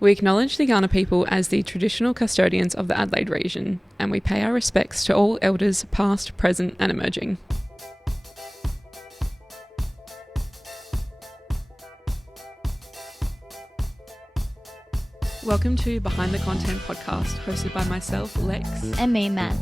We acknowledge the Kaurna people as the traditional custodians of the Adelaide region, and we pay our respects to all elders past, present and emerging. Welcome to Behind the Content podcast, hosted by myself, Lex. And me, Matt.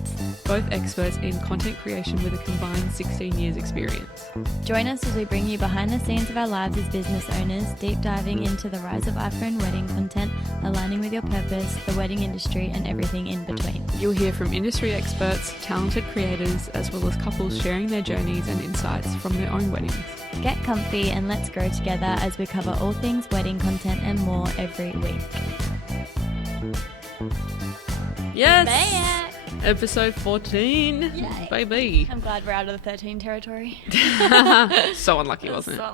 Both experts in content creation with a combined 16 years experience. Join us as we bring you behind the scenes of our lives as business owners, deep diving into the rise of iPhone wedding content, aligning with your purpose, the wedding industry, and everything in between. You'll hear from industry experts, talented creators, as well as couples sharing their journeys and insights from their own weddings. Get comfy and let's grow together as we cover all things wedding content and more every week. Yes! Back. Episode 14. Yay. Baby. I'm glad we're out of the 13 territory. So unlucky, wasn't it? So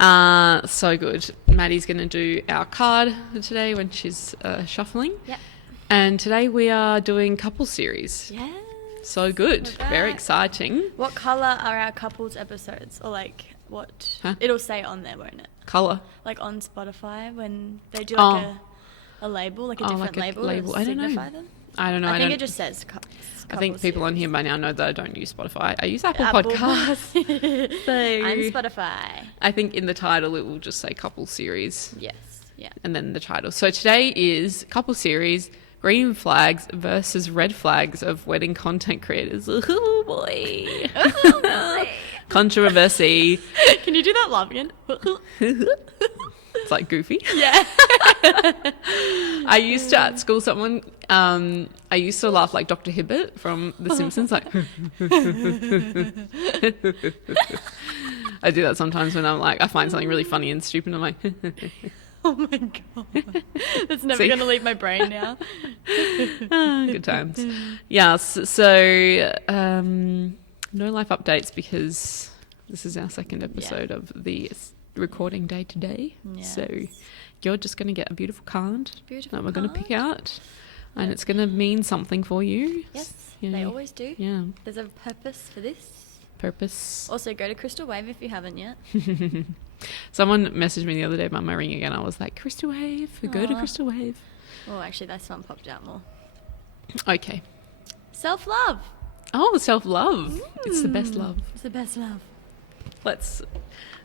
unlucky. So good. Maddie's going to do our card for today when she's shuffling. Yep. And today we are doing couple series. Yeah. So good. Very exciting. What colour are our couples episodes? Or like what? Huh? It'll say on there, won't it? Colour. Like on Spotify when they do like a label, like a different like a label label. to I don't signify know. them? I don't know. I think it just says I think people on here by now know that I don't use Spotify. I use Apple Apple Podcasts. So I'm Spotify. I think in the title it will just say couple series. Yes. Yeah. And then the title. So today is couple series, green flags versus red flags of wedding content creators. Oh boy. Oh, boy. Controversy. Can you do that laugh again? It's like goofy. Yeah. I used to at school I used to laugh like Dr. Hibbert from The Simpsons. Like I do that sometimes when I'm like, I find something really funny and stupid. I'm like, Oh my god. That's never going to leave my brain now. good times. Yeah. So no life updates because this is our second episode of the recording day today. Yes. So you're just going to get a beautiful card Beautiful that we're going to pick card. out. And it's going to mean something for you. Yes, You know, they always do. Yeah. There's a purpose for this. Purpose. Also, go to Crystal Wave if you haven't yet. Someone messaged me the other day about my ring again. I was like, Crystal Wave. Go to Aw. Crystal Wave. Oh, actually, this one popped out more. Okay. Self-love. Oh, self-love. It's the best love. It's the best love.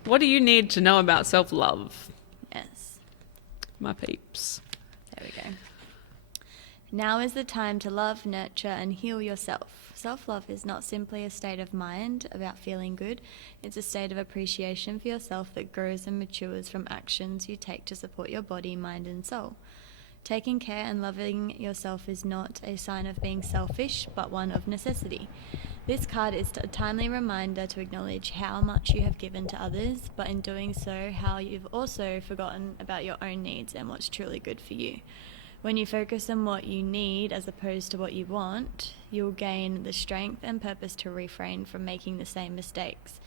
What do you need to know about self-love, Yes. my peeps? There we go. Now is the time to love, nurture, and heal yourself. Self-love is not simply a state of mind about feeling good. It's a state of appreciation for yourself that grows and matures from actions you take to support your body, mind, and soul. Taking care and loving yourself is not a sign of being selfish, but one of necessity. This card is a timely reminder to acknowledge how much you have given to others, but in doing so, how you've also forgotten about your own needs and what's truly good for you. When you focus on what you need as opposed to what you want, you'll gain the strength and purpose to refrain from making the same mistakes.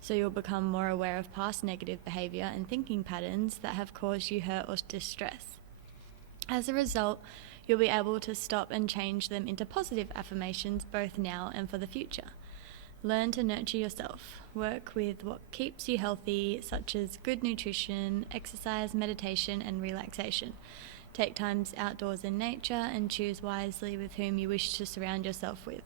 So you'll become more aware of past negative behavior and thinking patterns that have caused you hurt or distress. As a result, you'll be able to stop and change them into positive affirmations both now and for the future. Learn to nurture yourself. Work with what keeps you healthy, such as good nutrition, exercise, meditation, and relaxation. Take times outdoors in nature and choose wisely with whom you wish to surround yourself with.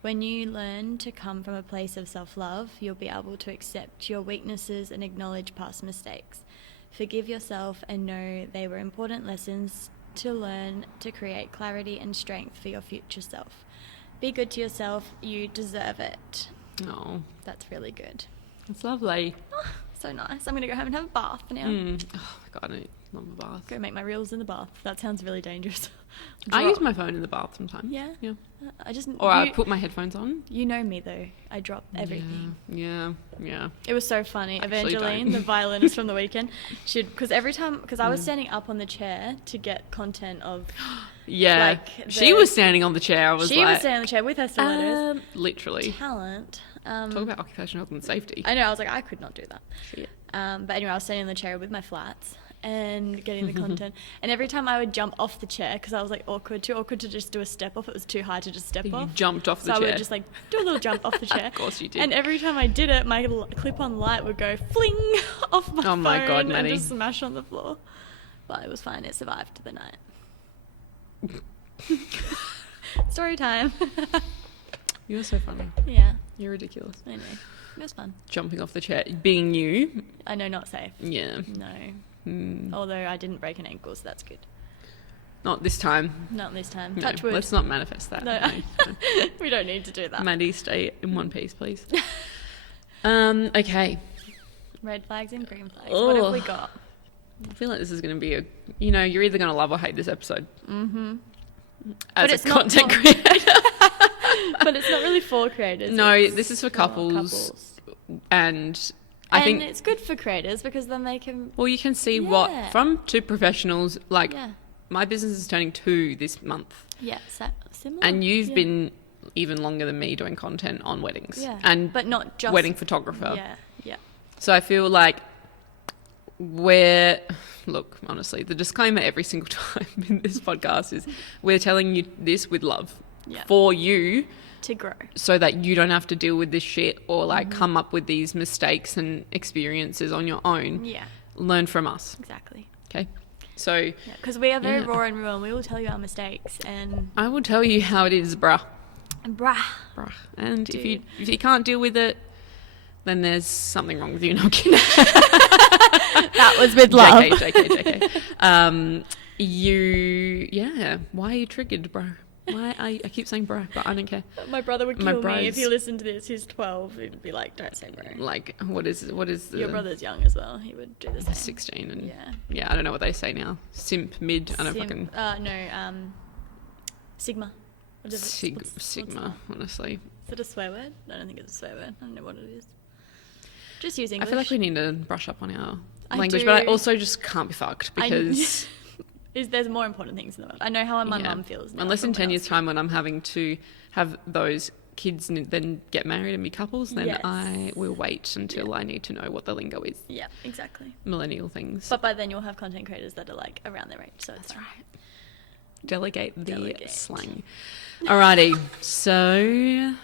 When you learn to come from a place of self-love, you'll be able to accept your weaknesses and acknowledge past mistakes. Forgive yourself and know they were important lessons to learn to create clarity and strength for your future self. Be good to yourself. You deserve it. Oh, That's really good. that's lovely. Oh, so nice. I'm going to go home and have a bath now. Oh my God, I love a bath. Go make my reels in the bath. That sounds really dangerous. I use my phone in the bath sometimes. Yeah. Yeah. Or I put my headphones on. You know me though. I drop everything. Yeah. It was so funny. Actually Evangeline, don't. the violinist from the weekend, because I was standing up on the chair to get content of. Yeah. Like She was standing on the chair. She was standing on the chair with her stilettos. Literally. Talent. Talk about occupational health and safety. I know. I was like, I could not do that. Shit. But anyway, I was standing on the chair with my flats and getting the content. And every time I would jump off the chair, because I was like too awkward to just do a step off. It was too high to just step You off. jumped off the So chair. I would just like do a little jump off the chair. Of course you did. And every time I did it, my clip-on light would go fling off my phone God, and Maddie. just smash on the floor. but it was fine. It survived the night. Story time. You're so funny. Yeah. You're ridiculous. Anyway, it was fun. Jumping off the chair, being you. I know, not safe. Yeah. No. Although I didn't break an ankle, so that's good. Not this time. Not this time. No, Touch wood. let's not manifest that. No. We don't need to do that. Maddie, stay in one piece, please. Okay. Red flags and green flags. What have we got? I feel like this is going to be you're either going to love or hate this episode. Mm-hmm. As a content creator. But it's not really for creators. No, this is for couples. And I think it's good for creators because then they can... Well, you can see what, from two professionals, like my business is turning 2 this month. Yeah, similar. And you've been even longer than me doing content on weddings. Yeah. But not just... wedding photographer. Yeah. So I feel like look, honestly, the disclaimer every single time in this podcast is we're telling you this with love for you to grow, so that you don't have to deal with this shit or like come up with these mistakes and experiences on your own. Yeah. Learn from us. Exactly. Okay. So because we are very raw and real, and we will tell you our mistakes, and I will tell you how it is, bruh. And Dude. if you can't deal with it, then there's something wrong with you. No, I'm kidding. That was with love. JK. Why are you triggered, bro? I keep saying bro, but I don't care. My brother would kill me if he listened to this. He's 12. He'd be like, don't say bro. Like, what is the... Your brother's young as well. He would do the same. 16 and... Yeah, I don't know what they say now. Simp, mid, I don't fucking... Sigma. Sigma, honestly. Is it a swear word? I don't think it's a swear word. I don't know what it is. Just use English. I feel like we need to brush up on our language, but I also just can't be fucked because... There's more important things in the world. I know how my mum feels now. Unless in 10 years' time when I'm having to have those kids and then get married and be couples, then I will wait until I need to know what the lingo is. Yeah, exactly. Millennial things. But by then you'll have content creators that are like around their age. So that's right. Delegate the slang. Alrighty, so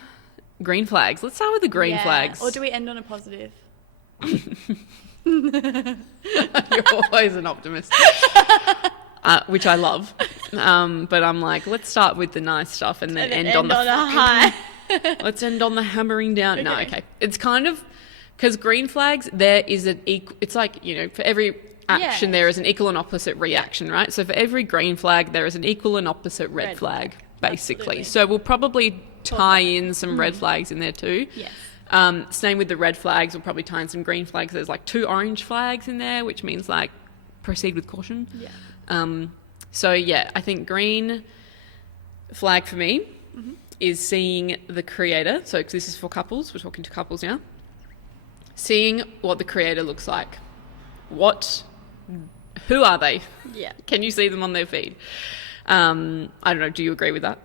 green flags. Let's start with the green flags. Or do we end on a positive? You're always an optimist. Which I love. But I'm like, let's start with the nice stuff and then end on a high. Let's end on the hammering down. Okay. No, okay. It's kind of, because green flags, there is it's like, for every action there is an equal and opposite reaction, right? So for every green flag, there is an equal and opposite red flag, basically. Absolutely. So we'll probably tie in some red flags in there too. Yes. Same with the red flags, we'll probably tie in some green flags. There's like 2 orange flags in there, which means like proceed with caution. Yeah. I think green flag for me is seeing the creator. So this is for couples. We're talking to couples now. Seeing what the creator looks like. Who are they? Yeah. Can you see them on their feed? I don't know. Do you agree with that?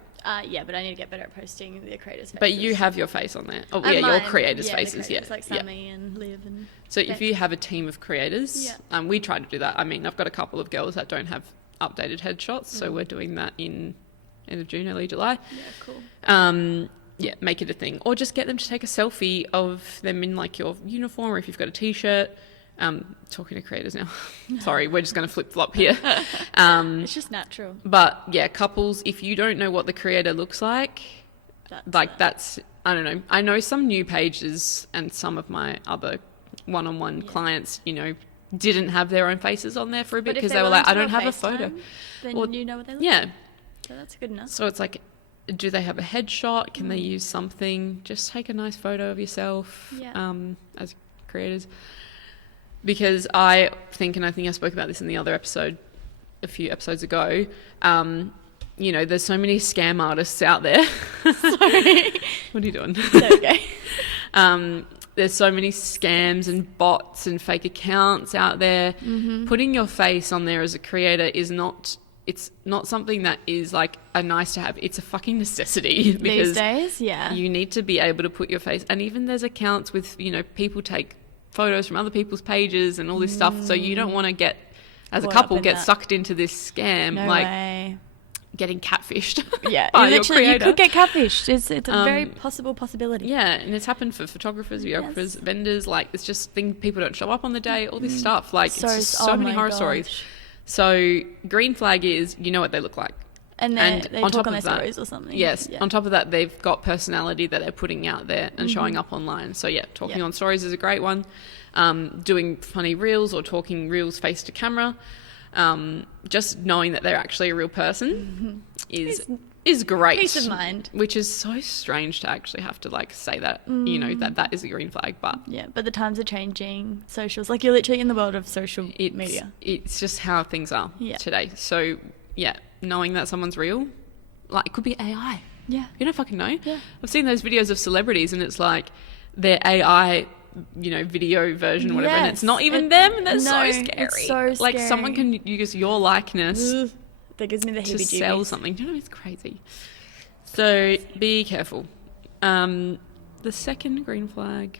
Yeah, but I need to get better at posting the creators' faces. But you have your face on there. Oh, yeah, your creators' faces. Yeah, like Sammy and Liv and... So if you have a team of creators, we try to do that. I mean, I've got a couple of girls that don't have updated headshots, so we're doing that in end of June, early July. Yeah, cool. Make it a thing. Or just get them to take a selfie of them in like your uniform, or if you've got a t-shirt. Talking to creators now. Sorry, we're just going to flip-flop here. It's just natural. But yeah, couples, if you don't know what the creator looks like, that's I don't know. I know some new pages and some of my other one-on-one clients, didn't have their own faces on there for a bit because they were like, I don't have a photo. Then you know what they look like. So that's good enough. So it's like, do they have a headshot? Can they use something? Just take a nice photo of yourself as creators. Because I think I spoke about this in the other episode a few episodes ago, there's so many scam artists out there. Sorry. What are you doing? Okay. There's so many scams and bots and fake accounts out there. Mm-hmm. Putting your face on there as a creator is not something that is like a nice to have. It's a fucking necessity. Because these days, you need to be able to put your face. And even there's accounts with, people take photos from other people's pages and all this stuff. So you don't want to get sucked into this scam. No way. Getting catfiished. Yeah, you could get catfished. It's a very possible possibility. Yeah, and it's happened for photographers, videographers, vendors. Like, it's just things, people don't show up on the day, all this stuff. Like, it's just so many horror stories. So green flag is, you know what they look like. And they on talk top on their of that, stories or something. Yes. Yeah. On top of that, they've got personality that they're putting out there and showing up online. So yeah, talking on stories is a great one. Doing funny reels or talking reels face to camera. Just knowing that they're actually a real person is great. Peace of mind. Which is so strange to actually have to like say that, you know, that is a green flag. But yeah, but the times are changing. Socials, like you're literally in the world of social media. It's just how things are Yeah. today. So yeah, knowing that someone's real, like it could be AI. Yeah. You don't fucking know. Yeah. I've seen those videos of celebrities and it's like their AI, you know, video version, whatever, and it's not even them, and that's so scary. It's so like scary. someone can use your likeness Ugh, that gives me the to heebie-jeebies. sell something. Do you know, it's crazy. So be careful. The second green flag,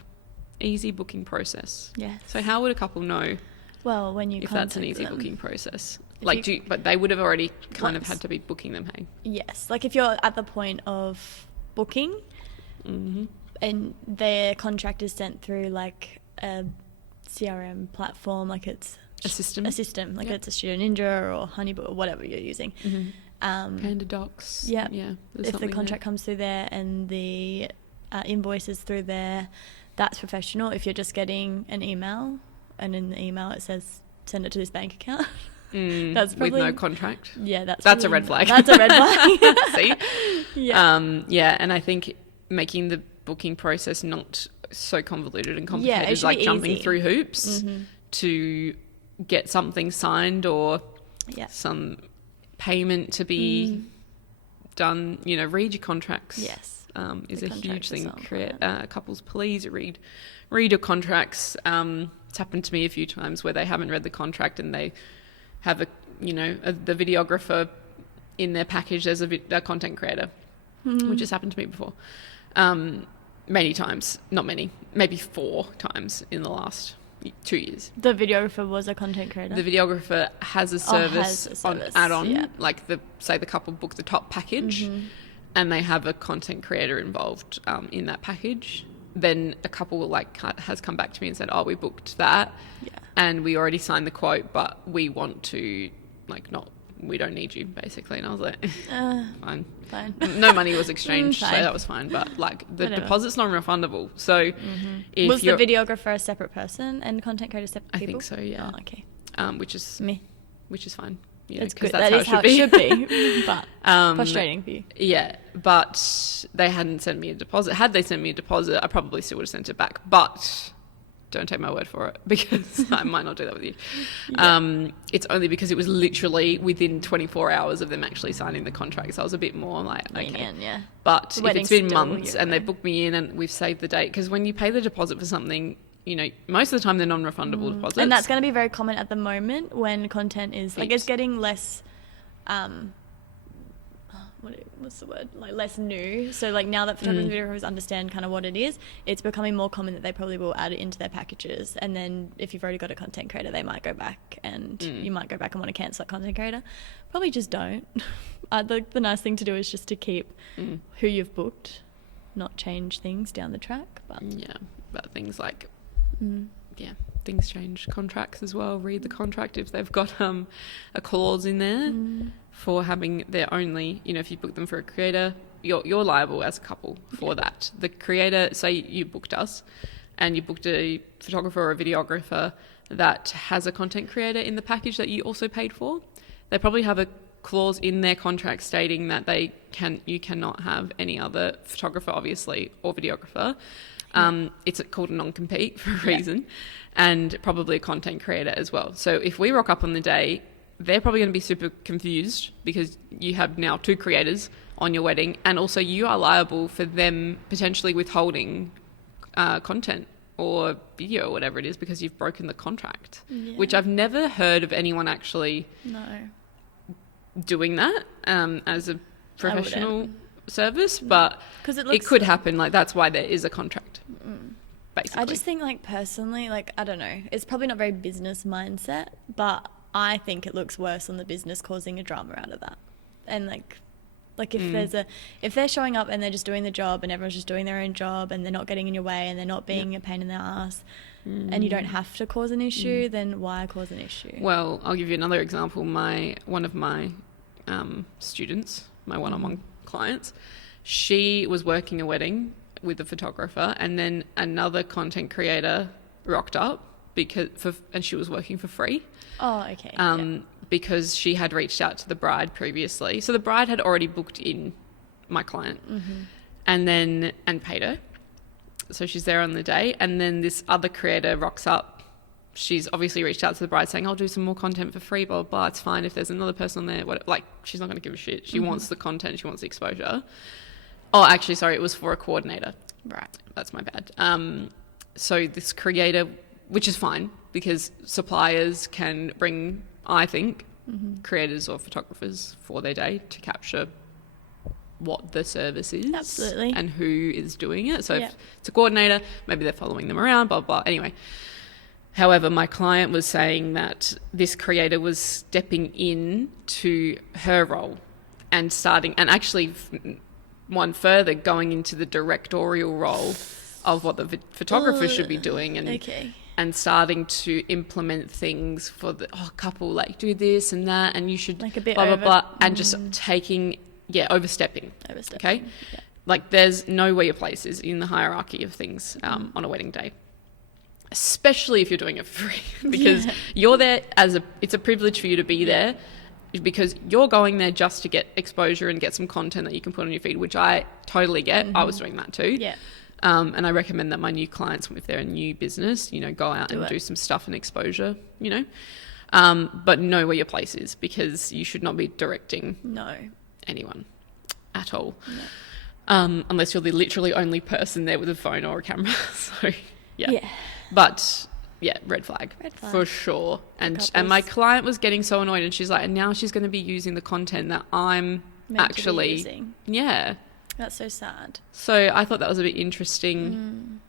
easy booking process. Yes. So how would a couple know Well, when you if that's an contact easy them. booking process? If Like, you- but they would have already kind of Once. had to be booking them, hey? Yes, like if you're at the point of booking Mm-hmm. and their contract is sent through like a CRM platform, like it's A system? like Yep. it's a Student Ninja or Honeybook or whatever you're using. Mm-hmm. Um, Panda Docs. yeah. Yeah. there's if the something contract comes through there and the invoices through there, that's professional. If you're just getting an email and in the email it says send it to this bank account, there. that's with probably no contract. yeah, that's That's a probably- red flag. That's a red flag. See? Yeah. Yeah, and I think making the booking process not so convoluted and complicated, it should like be jumping easy. through hoops to get something signed or Yeah. some payment to be done. You know, read your contracts. Yes. Is The a huge contracts are thing. so important. Couples, please read your contracts. It's happened to me a few times where they haven't read the contract and they have the videographer in their package. There's a content creator, which has happened to me before. Many times, not many, maybe 4 times in the last 2 years. The videographer was a content creator. The videographer has a service, on service, add-on, yeah. like say the couple book the top package, and they have a content creator involved in that package. Then a couple has come back to me and said, "Oh, we booked that, and we already signed the quote, but we want to we don't need you, basically." And I was like, fine. No money was exchanged, so Fine. that was fine. But like the Whatever. deposit's non-refundable. So if Was the you're, videographer a separate person and content creator separate I people? think so, yeah. Oh, okay. which is Me. fine. You know, That's 'cause good. That is how it should be. But frustrating for you. Yeah, but they hadn't sent me a deposit. Had they sent me a deposit, I probably still would have sent it back. But don't take my word for it, because I might not do that with you. It's only because it was literally within 24 hours of them actually signing the contract. So I was a bit more like, okay. Lenient, yeah. But The if wedding's it's been still months your and they way. booked me in and we've saved the date, because when you pay the deposit for something, you know, most of the time they're non-refundable deposits. And that's going to be very common at the moment when content is like it's Heaps. getting less what's the word, like less new. So like now that photographers and videographers understand kind of what it is, it's becoming more common that they probably will add it into their packages. And then if you've already got a content creator, they might go back and you might go back and want to cancel that content creator. Probably just don't. The nice thing to do is just to keep who you've booked, not change things down the track. But Yeah, but things like, things change. Contracts as well. Read the contract if they've got a clause in there for having their only, you know, if you book them for a creator, you're liable as a couple for that. The creator, say you booked us and you booked a photographer or a videographer that has a content creator in the package that you also paid for, they probably have a clause in their contract stating that you cannot have any other photographer, obviously, or videographer. It's called a non-compete for a reason, and probably a content creator as well. So if we rock up on the day, they're probably going to be super confused because you have now 2 creators on your wedding, and also you are liable for them potentially withholding content or video or whatever it is because you've broken the contract, which I've never heard of anyone actually doing that as a professional service, but 'Cause it it looks could happen. Like that's why there is a contract, basically. I just think, like, personally, like, I don't know, it's probably not very business mindset, but I think it looks worse on the business causing a drama out of that. And like if they're showing up and they're just doing the job and everyone's just doing their own job and they're not getting in your way and they're not being a pain in the ass, and you don't have to cause an issue, then why cause an issue? Well, I'll give you another example. One of my students, my one-on-one clients, she was working a wedding with a photographer, and then another content creator rocked up and she was working for free. Oh, okay. Because she had reached out to the bride previously. So the bride had already booked in my client and paid her. So she's there on the day, and then this other creator rocks up. She's obviously reached out to the bride saying, I'll do some more content for free, blah, blah, blah. It's fine if there's another person on there. Like, she's not going to give a shit. She wants the content. She wants the exposure. Oh, actually, sorry, it was for a coordinator. Right. That's my bad. So this creator, which is fine because suppliers can bring, I think, creators or photographers for their day to capture what the service is. Absolutely. And who is doing it. So if it's a coordinator, maybe they're following them around, blah, blah. Anyway. However, my client was saying that this creator was stepping in to her role and actually one further, going into the directorial role of what the photographer should be doing, and starting to implement things for the couple, like do this and that, and you should like a bit blah, blah, blah, and just overstepping. Okay? Yeah. Like there's know where your place is in the hierarchy of things on a wedding day. Especially if you're doing it for free, because you're there it's a privilege for you to be there, because you're going there just to get exposure and get some content that you can put on your feed, which I totally get. I was doing that too. Yeah. And I recommend that my new clients, if they're a new business, go out and do some stuff and exposure, but know where your place is, because you should not be directing anyone at all. No. Unless you're the literally only person there with a phone or a camera. So, yeah. But yeah, red flag for sure. And my client was getting so annoyed, and she's like, and now she's going to be using the content that I'm actually using. Yeah. That's so sad. So I thought that was a bit interesting.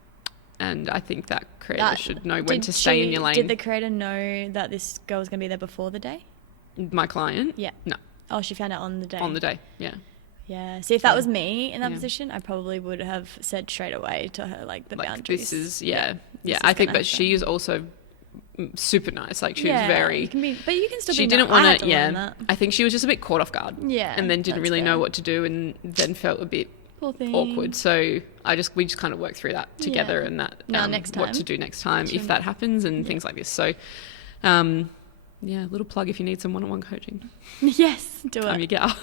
And I think that creator should know when to stay in your lane. Did the creator know that this girl was going to be there before the day? My client? Yeah. No. Oh, she found out on the day. On the day, yeah. Yeah. See, if that was me in that position, I probably would have said straight away to her, like, the boundaries. This is, I think, but she is also super nice. Like, she was very... but you can still she be didn't want to, I think she was just a bit caught off guard. Yeah. And then didn't really know what to do, and then felt a bit awkward. So we just kind of worked through that together, and that next time, what to do next time if that happens, and things like this. So, little plug if you need some one-on-one coaching. Yes, do it. I'm your gal.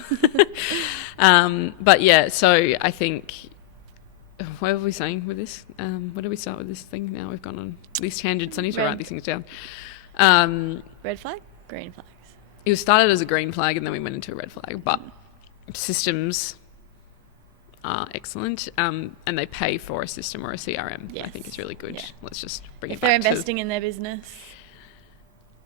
But yeah, so I think, what were we saying with this? Where do we start with this thing now? We've gone on these tangents. I need to write these things down. Red flag? Green flags. It was started as a green flag, and then we went into a red flag. But systems are excellent, and they pay for a system or a CRM. Yes. I think it's really good. Yeah. Let's just bring it back. If they're investing in their business.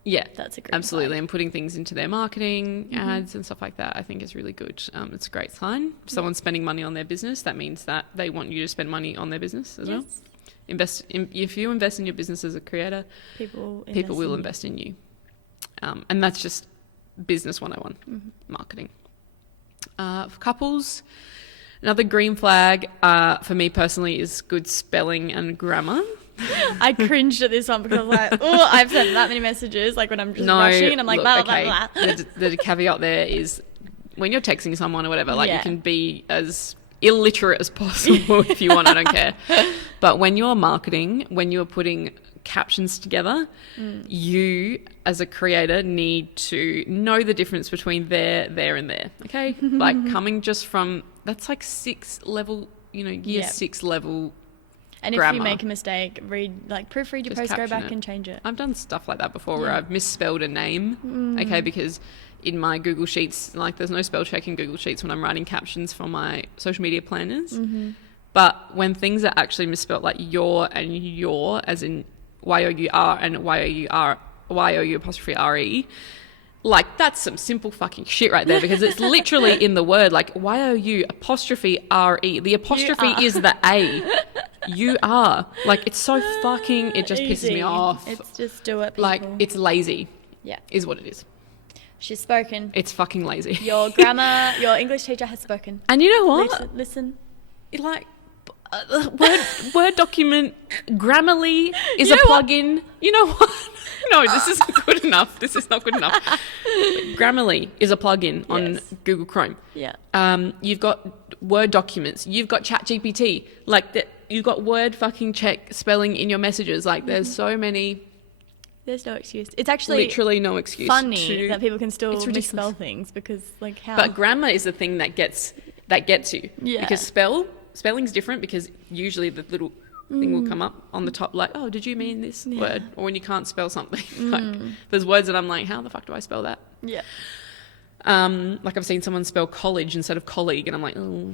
Yeah, that's a great absolutely. flag. And putting things into their marketing, ads and stuff like that, I think is really good. It's a great sign. If someone's spending money on their business, that means that they want you to spend money on their business as well. If you invest in your business as a creator, people will invest in you. And that's just business 101, marketing. For couples, another green flag for me personally is good spelling and grammar. I cringed at this one because I was like, oh, I've sent that many messages, like when I'm just rushing and I'm like, blah, blah, blah, blah. The caveat there is when you're texting someone or whatever, like you can be as illiterate as possible if you want, I don't care. But when you're marketing, when you're putting captions together, you as a creator need to know the difference between there, and there, okay? Like coming just from, that's like 6 level, year 6 level. And grammar. If you make a mistake, proofread your post, go back and change it. I've done stuff like that before where I've misspelled a name, okay, because in my Google Sheets, like there's no spell check in Google Sheets when I'm writing captions for my social media planners. But when things are actually misspelled, like your and your, as in Y-O-U-R and Y-O-U apostrophe R-E, like that's some simple fucking shit right there, because it's literally in the word, like Y-O-U apostrophe R-E. The apostrophe is the A. You are. Like, it's so fucking, it just pisses me off. It's just do it, people. Like, it's lazy. Yeah. Is what it is. She's spoken. It's fucking lazy. Your English teacher has spoken. And you know what? Listen. Like, Word document, Grammarly is a plugin. You know what? No, this isn't good enough. This is not good enough. Grammarly is a plugin on Google Chrome. Yeah. You've got Word documents. You've got ChatGPT. Like, you've got Word fucking check spelling in your messages. Like, there's so many. There's no excuse. It's actually literally no excuse. Funny that people can still misspell things because, like, how? But grammar is the thing that gets you. Yeah. Because spelling's different because usually the little thing will come up on the top like, oh, did you mean this word? Or when you can't spell something. Like, there's words that I'm like, how the fuck do I spell that? Yeah. Like I've seen someone spell college instead of colleague, and I'm like, oh,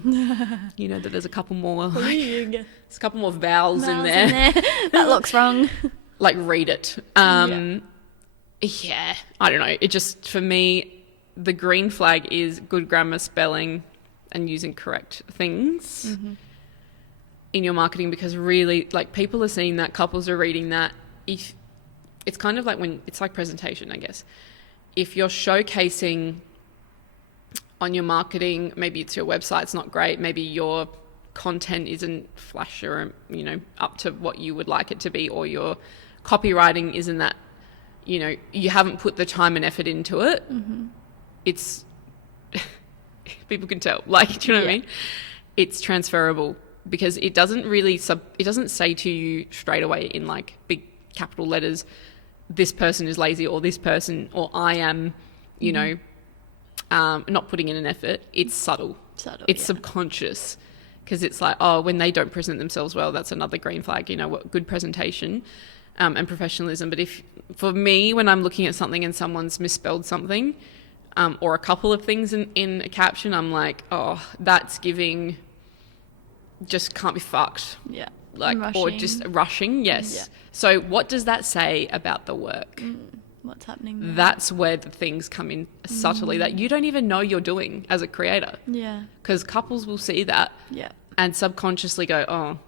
you know that there's a couple more there's a couple more vowels in there. That looks wrong. Like, read it. Yeah, I don't know. It just, for me, the green flag is good grammar, spelling, and using correct things in your marketing, because really, like, people are seeing that, couples are reading that. If it's kind of like it's like presentation, I guess. If you're showcasing on your marketing, maybe it's your website's not great, maybe your content isn't flash or, you know, up to what you would like it to be, or your copywriting isn't that, you know, you haven't put the time and effort into it. It's people can tell, like, do you know what I mean? It's transferable, because it doesn't really it doesn't say to you straight away in like big capital letters, this person is lazy, or this person, or I am, you know, not putting in an effort. It's subtle. It's subconscious, because it's like, oh, when they don't present themselves well, that's another green flag, you know, what good presentation and professionalism. But for me, when I'm looking at something and someone's misspelled something or a couple of things in a caption, I'm like, oh, that's giving just can't be fucked. Yeah. Like, rushing. Or just rushing. Yes. Yeah. So what does that say about the work? What's happening there? That's where the things come in subtly that you don't even know you're doing as a creator. Yeah. Because couples will see that. Yeah. And subconsciously go, oh.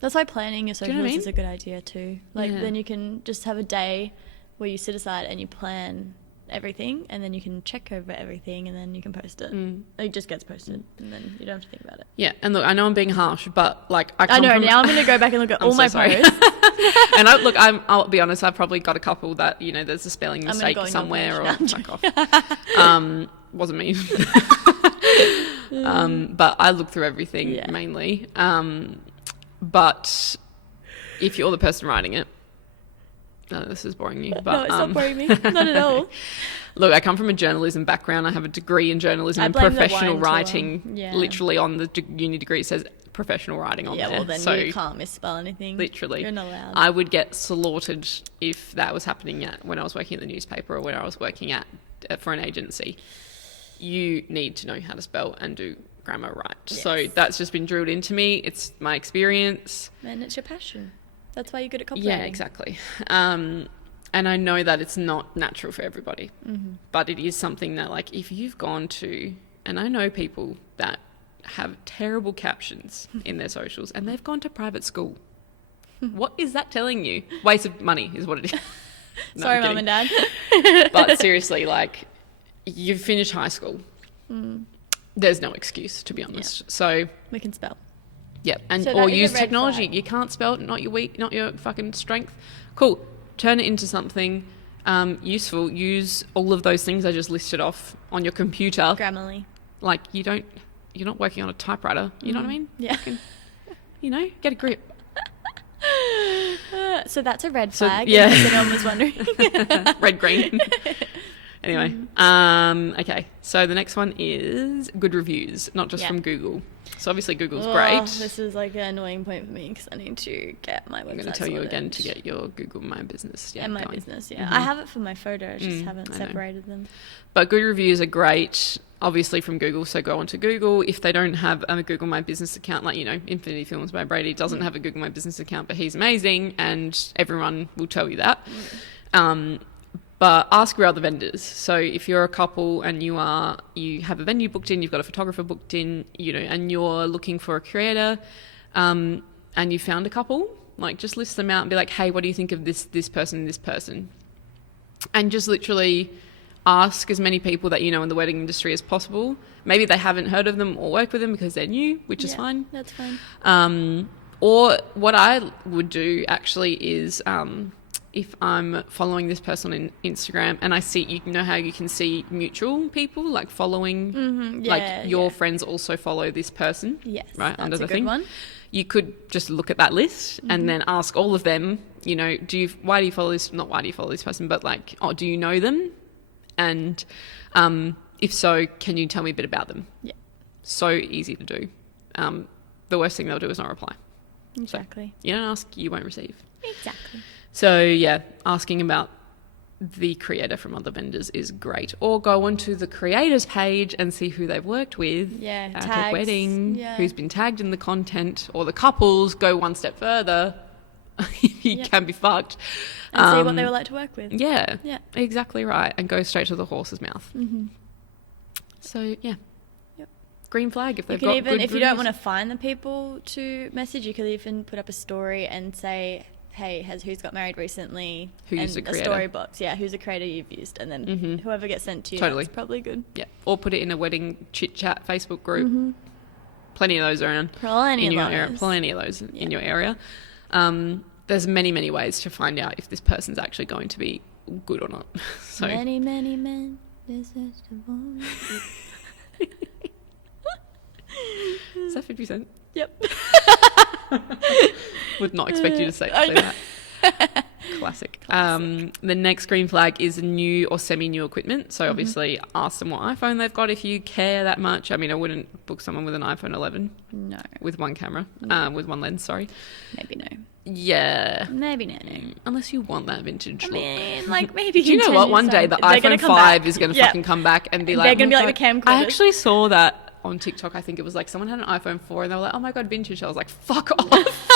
That's why planning your socials you know what I mean? Is a good idea too. Like, then you can just have a day where you sit aside and you plan everything, and then you can check over everything, and then you can post it. It just gets posted, and then you don't have to think about it. Yeah, and look, I know I'm being harsh, but like I know now I'm going to go back and look at all my posts. And I'll be honest, I've probably got a couple that, you know, there's a spelling mistake somewhere, or fuck off. Wasn't me. But I look through everything mainly. But if you're the person writing it, no, this is boring you. But, no, it's not boring me. Not at all. Look, I come from a journalism background. I have a degree in journalism and professional writing. Literally on the uni degree it says professional writing on there. Yeah, well then you can't misspell anything. Literally. You're not allowed. I would get slaughtered if that was happening when I was working at the newspaper or when I was working for an agency. You need to know how to spell and do grammar right. Yes. So that's just been drilled into me. It's my experience. And it's your passion. That's why you're good at copywriting. Yeah, exactly. And I know that it's not natural for everybody, but it is something that, like, if you've gone to, and I know people that have terrible captions in their socials and they've gone to private school. What is that telling you? Waste of money is what it is. No, sorry, Mum and Dad. But seriously, like, you've finished high school. There's no excuse, to be honest. Yeah. So we can spell. Yeah, or use technology. You can't spell, not your fucking strength. Cool. Turn it into something useful. Use all of those things I just listed off on your computer. Grammarly. Like, you're not working on a typewriter. You know what I mean? Yeah. Fucking, you know, get a grip. So that's a red flag. Yeah. If anyone was wondering. Red, green. Anyway, okay. So the next one is good reviews, not just from Google. So obviously Google's great. This is like an annoying point for me because I need to get my website I'm going to tell you again to get your Google My Business. Yeah, My Business, I have it for my photo. I just haven't separated them. But good reviews are great, obviously, from Google. So go onto Google. If they don't have a Google My Business account, like, you know, Infinity Films by Brady doesn't have a Google My Business account, but he's amazing and everyone will tell you that. But ask your other vendors. So if you're a couple and you have a venue booked in, you've got a photographer booked in, you know, and you're looking for a creator, and you found a couple, like, just list them out and be like, hey, what do you think of this person, and this person? And just literally ask as many people that you know in the wedding industry as possible. Maybe they haven't heard of them or worked with them because they're new, which is fine. That's fine. Or what I would do actually is if I'm following this person on Instagram and I see, you know how you can see mutual people like following, your friends also follow this person, right, that's under the a good thing. one. You could just look at that list and then ask all of them, you know, why do you follow this? Not why do you follow this person, but like, oh, do you know them? And if so, can you tell me a bit about them? Yeah. So easy to do. The worst thing they'll do is not reply. Exactly. So you don't ask, you won't receive. Exactly. So yeah, asking about the creator from other vendors is great. Or go onto the creators page and see who they've worked with at a wedding, who's been tagged in the content, or the couples. Go one step further. You can be fucked. And see what they were like to work with. Yeah, exactly right. And go straight to the horse's mouth. So yeah. Green flag if they've got good if you don't want to find the people to message, you could even put up a story and say, hey, who's got married recently? Who used a creator? A story box, who's a creator you've used, and then whoever gets sent to you, that's probably good. Yeah, or put it in a wedding chit-chat Facebook group. Plenty of those around. Plenty of those in your area. There's many, many ways to find out if this person's actually going to be good or not. So many, many men. This is the one. Is that 50 Cent? Yep. Would not expect you to say that. Classic. The next green flag is new or semi-new equipment. So obviously ask them what iPhone they've got if you care that much. I mean, I wouldn't book someone with an iPhone 11. No. With one camera. with one lens, sorry. Maybe no. Yeah. Maybe no. Unless you want that vintage look. mean, like maybe. Do you know what? One day the iPhone 5 is going to fucking come back and be like... They're going to be like the camcorders. I actually saw that on TikTok. I think it was like someone had an iPhone 4 and they were like, oh my God, vintage. I was like, fuck off.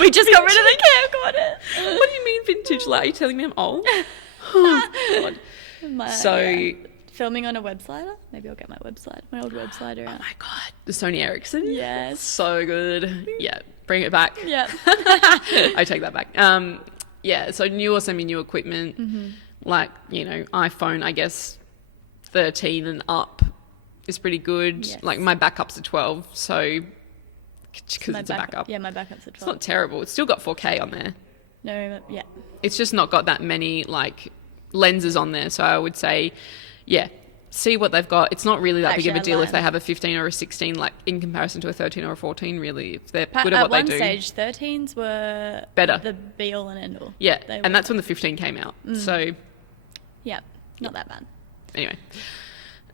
We just got rid of the camcorder. What do you mean vintage? Like, are you telling me I'm old? Oh, God. Filming on a web slider. Maybe I'll get my old web slider out. Oh my God. The Sony Ericsson? Yes. So good. Yeah. Bring it back. Yeah. I take that back. So new or semi-new equipment, like, you know, iPhone, I guess 13 and up is pretty good. Yes. Like my backup's a 12, so because it's a backup. Yeah, my backup's a 12. It's not terrible. It's still got 4K on there. No, yeah. It's just not got that many like lenses on there. So I would say, see what they've got. It's not really that big of a deal if they have a 15 or a 16, like in comparison to a 13 or a 14, really. If they're good at what they do. At one stage, 13s were better. The be all and end all. Yeah, and that's when the 15 came out. So, yeah, not that bad. Anyway.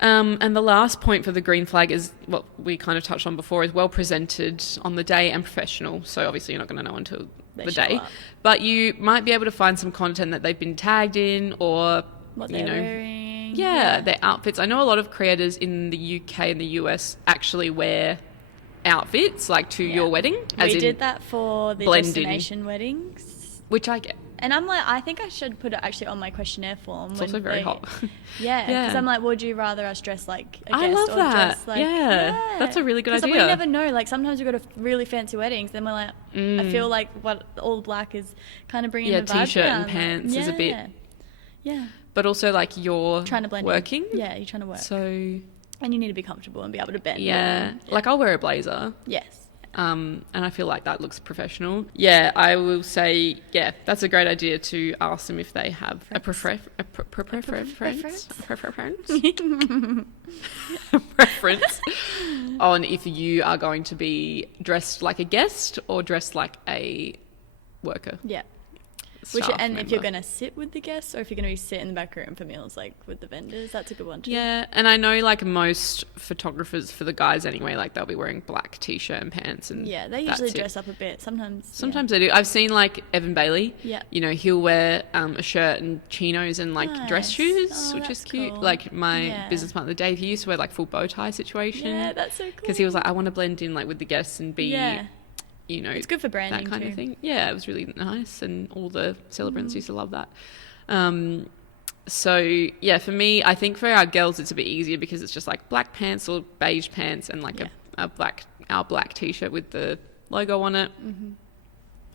And the last point for the green flag is what we kind of touched on before, is well presented on the day and professional. So obviously you're not going to know until the day. But you might be able to find some content that they've been tagged in, or what they're wearing. Yeah, their outfits. I know a lot of creators in the UK and the US actually wear outfits like to your wedding. We did that for the destination weddings. Which I get. And I'm like, I think I should put it actually on my questionnaire form. It's also very hot. Yeah, because I'm like, would you rather us dress like a guest I love or that. Dress like... Yeah, that's a really good idea. Because we never know. Like, sometimes we go to really fancy weddings, then we're like, I feel like what all black is kind of bringing the vibe t-shirt down. and pants is a bit... Yeah. But also, like, you're trying to blend working. In. Yeah, you're trying to work. So... And you need to be comfortable and be able to bend. Yeah. Like, I'll wear a blazer. Yes. And I feel like that looks professional. Yeah, I will say, that's a great idea to ask them if they have a preference on if you are going to be dressed like a guest or dressed like a worker. Yeah. If you're going to sit with the guests or if you're going to be sit in the back room for meals, like with the vendors, that's a good one too. Yeah, and I know like most photographers, for the guys anyway, like they'll be wearing black t-shirt and pants, and they usually dress up a bit. Sometimes they do. I've seen like Evan Bailey. Yeah. You know, he'll wear a shirt and chinos and like dress shoes, which is cute. Cool. Like my business partner Dave, he used to wear like full bow tie situation. Yeah, that's so cool. Because he was like, I want to blend in like with the guests and be. You know, it's good for branding, that kind of thing. Yeah, it was really nice, and all the celebrants used to love that. For me, I think for our girls it's a bit easier because it's just like black pants or beige pants and like our black t-shirt with the logo on it,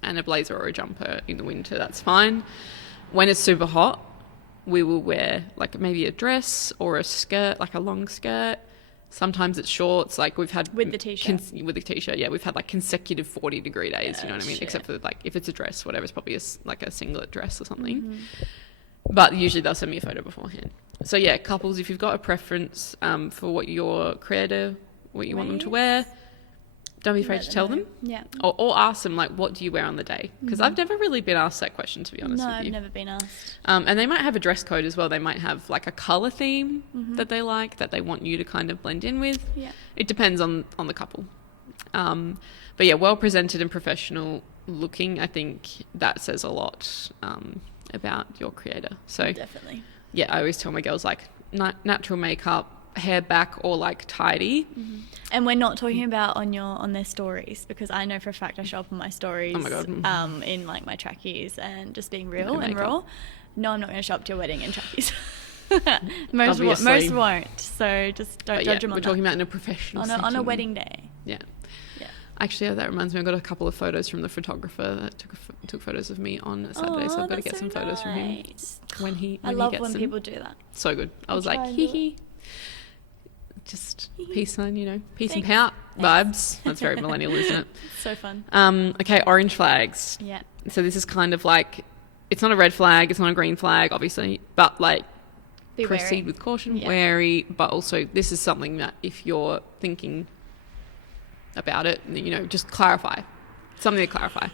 and a blazer or a jumper in the winter. That's fine. When it's super hot, we will wear like maybe a dress or a skirt, like a long skirt. Sometimes it's shorts, like we've had with the t-shirt. With the t-shirt, yeah, we've had like consecutive 40-degree days. You know what I mean? Shit. Except for like if it's a dress, whatever, it's probably like a singlet dress or something. But usually they'll send me a photo beforehand. So yeah, couples, if you've got a preference for what your creator, what you want them to wear, don't be afraid to tell them. Yeah. Or ask them, like, what do you wear on the day? Because I've never really been asked that question, to be honest with you. No, I've never been asked. And they might have a dress code as well. They might have like a colour theme that they like, that they want you to kind of blend in with. Yeah. It depends on the couple. But yeah, well presented and professional looking, I think that says a lot about your creator. So Definitely. yeah, I always tell my girls, like, natural makeup, hair back or like tidy. And we're not talking about on their stories, because I know for a fact I show up on my stories Oh my God. in like my trackies and just being real and makeup. raw. No, I'm not going to show up to your wedding in trackies. Obviously. most won't, so just don't But judge yeah, them on we're that. talking about in a professional on a setting. wedding day. Yeah. Yeah. Actually, that reminds me, I got a couple of photos from the photographer that took photos of me on a Saturday, so I've got to get some photos from him when he I love gets when them. people do that. So good. I was try like, and do hee hee. Just peace sign, peace Thanks. and pout vibes. That's very millennial, isn't it? So fun. Okay, orange flags. Yeah. So this is kind of like, it's not a red flag, it's not a green flag, obviously, but like, Be proceed wary. with caution, Yeah. wary, but also this is something that if you're thinking about it, just clarify. Something to clarify.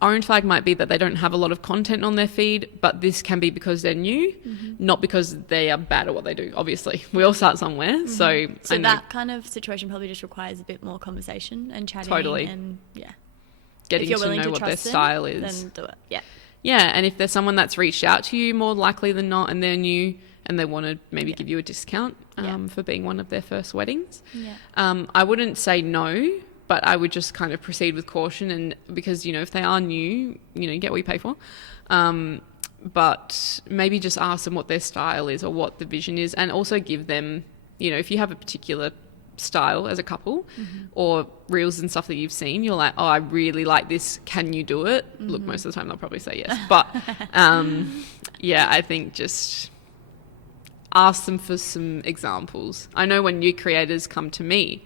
Orange flag might be that they don't have a lot of content on their feed, but this can be because they're new, not because they are bad at what they do. Obviously, we all start somewhere. So I know, That kind of situation probably just requires a bit more conversation and chatting. Totally. And yeah. getting if you're to willing know to what their trust them, style is. then do it. Yeah. Yeah, and if there's someone that's reached out to you more likely than not and they're new and they want to maybe give you a discount for being one of their first weddings, I wouldn't say no, but I would just kind of proceed with caution, and because, if they are new, you get what you pay for. But maybe just ask them what their style is or what the vision is, and also give them, if you have a particular style as a couple or reels and stuff that you've seen, you're like, oh, I really like this, can you do it? Look, most of the time they'll probably say yes, but I think just ask them for some examples. I know when new creators come to me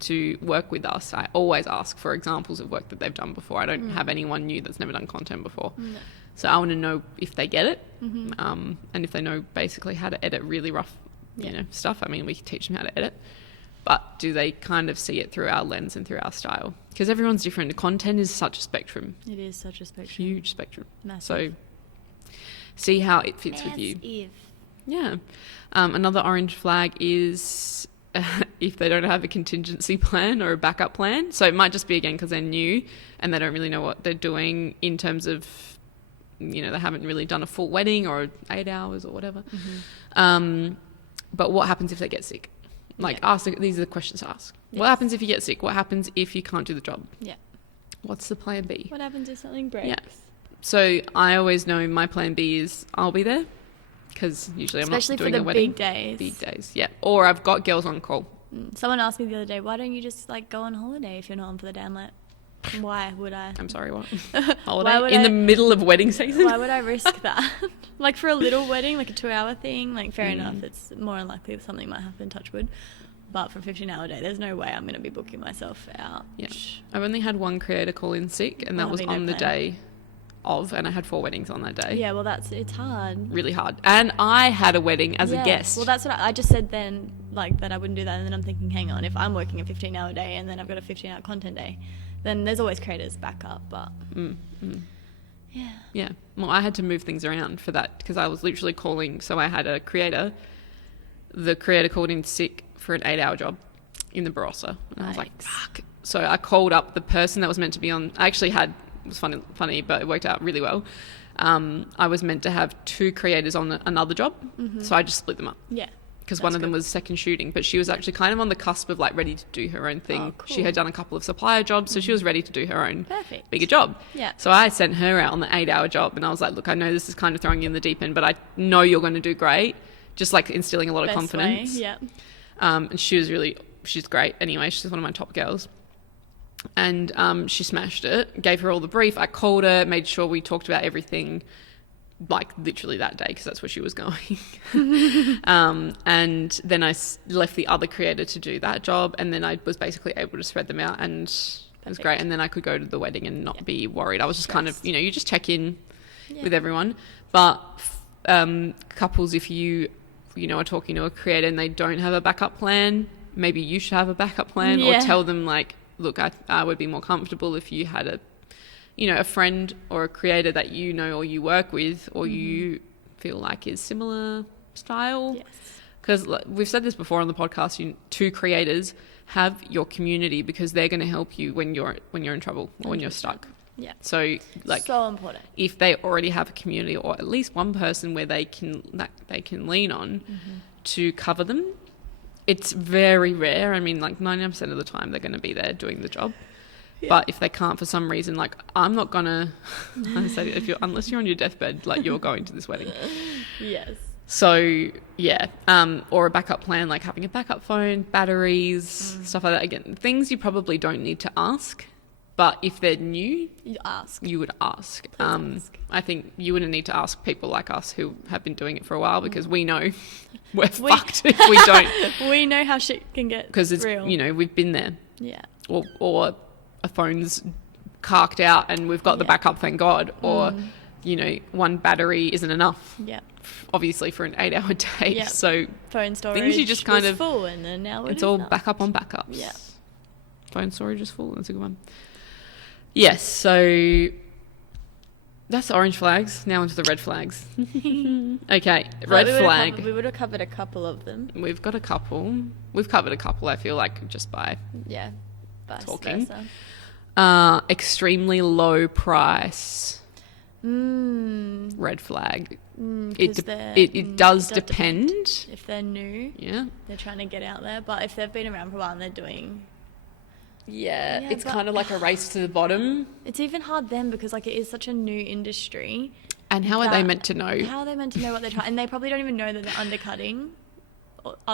to work with us, I always ask for examples of work that they've done before. I don't have anyone new that's never done content before. No. So I want to know if they get it, and if they know basically how to edit really rough stuff. I mean, we can teach them how to edit, but do they kind of see it through our lens and through our style? Because everyone's different. The content is such a spectrum. It is such a spectrum. Huge spectrum. Massive. So see how it fits with you. Yeah. Another orange flag is if they don't have a contingency plan or a backup plan. So it might just be, again, because they're new and they don't really know what they're doing in terms of, they haven't really done a full wedding or 8 hours or whatever. But what happens if they get sick? These are the questions to ask. Yes. What happens if you get sick? What happens if you can't do the job? Yeah. What's the plan B? What happens if something breaks? Yeah. So I always know my plan B is I'll be there, because usually Especially I'm not doing a Especially wedding. for the big days. Big days, yeah. Or I've got girls on call. Someone asked me the other day, why don't you just go on holiday if you're not on for the day? I'm like, why would I? I'm sorry, what? Holiday? In the middle of wedding season? Why would I risk that? For a little wedding, a 2-hour thing, fair enough. It's more unlikely that something might happen, touch wood. But for a 15-hour day, there's no way I'm going to be booking myself out. Yeah. I've only had one creator call in sick, and that was on the day of, and I had 4 weddings on that day. Yeah, well, it's hard. Really hard. And I had a wedding as a guest. Well, that's what I just said then, that I wouldn't do that. And then I'm thinking, hang on, if I'm working a 15-hour day and then I've got a 15-hour content day, then there's always creators backup. But yeah. Yeah. Well, I had to move things around for that because I was literally calling. So I had a creator. The creator called in sick for an 8-hour job in the Barossa. And I was like, fuck. So I called up the person that was meant to be on. I actually had, it was funny, but it worked out really well. I was meant to have 2 creators on another job. So I just split them up. Yeah. Because one of them was second shooting, but she was actually kind of on the cusp of ready to do her own thing. Oh, cool. She had done a couple of supplier jobs, so she was ready to do her own Perfect. bigger job. Yeah. So I sent her out on the 8-hour job, and I was like, look, I know this is kind of throwing you in the deep end, but I know you're going to do great. Just instilling a lot of confidence. Yeah. And she's great. Anyway, she's one of my top girls. And she smashed it, gave her all the brief. I called her, made sure we talked about everything like literally that day, because that's where she was going. And then I left the other creator to do that job, and then I was basically able to spread them out, and it was great. And then I could go to the wedding and not be worried. I was just kind of, you know, you just check in with everyone. But couples, if you know, are talking to a creator and they don't have a backup plan, maybe you should have a backup plan, or tell them like, look, I would be more comfortable if you had a friend or a creator that you know or you work with or you feel like is similar style. Yes. Because we've said this before on the podcast, two creators have your community, because they're going to help you when you're in trouble or when you're stuck. Yeah. So like, so important. If they already have a community, or at least one person where they can lean on to cover them, it's very rare. I mean, like 99% of the time they're going to be there doing the job. Yeah. But if they can't for some reason, like I'm not gonna say unless you're on your deathbed, like you're going to this wedding. Yes. So yeah, or a backup plan, like having a backup phone, batteries, stuff like that. Again, things you probably don't need to ask. But if they're new, you would ask. Ask. I think you wouldn't need to ask people like us who have been doing it for a while, because we know we're fucked if we don't. We know how shit can get because it's real. You know, we've been there. Yeah. Or a phone's carked out and we've got the backup, thank God. Or you know, one battery isn't enough. Yeah. Obviously for an 8-hour day. Yeah. So phone storage things you just kind of full, and then now it's all backup on backups. Yeah. Phone storage is full. That's a good one. Yes, so that's orange flags. Now into the red flags. Okay, red flag. We would have covered a couple of them. We've got a couple. We've covered a couple, I feel like, just by talking. Extremely low price. Red flag. It does depend. If they're new, they're trying to get out there. But if they've been around for a while and they're doing... Yeah, it's kind of like a race to the bottom. It's even hard then, because like it is such a new industry. And how are they meant to know? How are they meant to know what they're trying? And they probably don't even know that they're undercutting.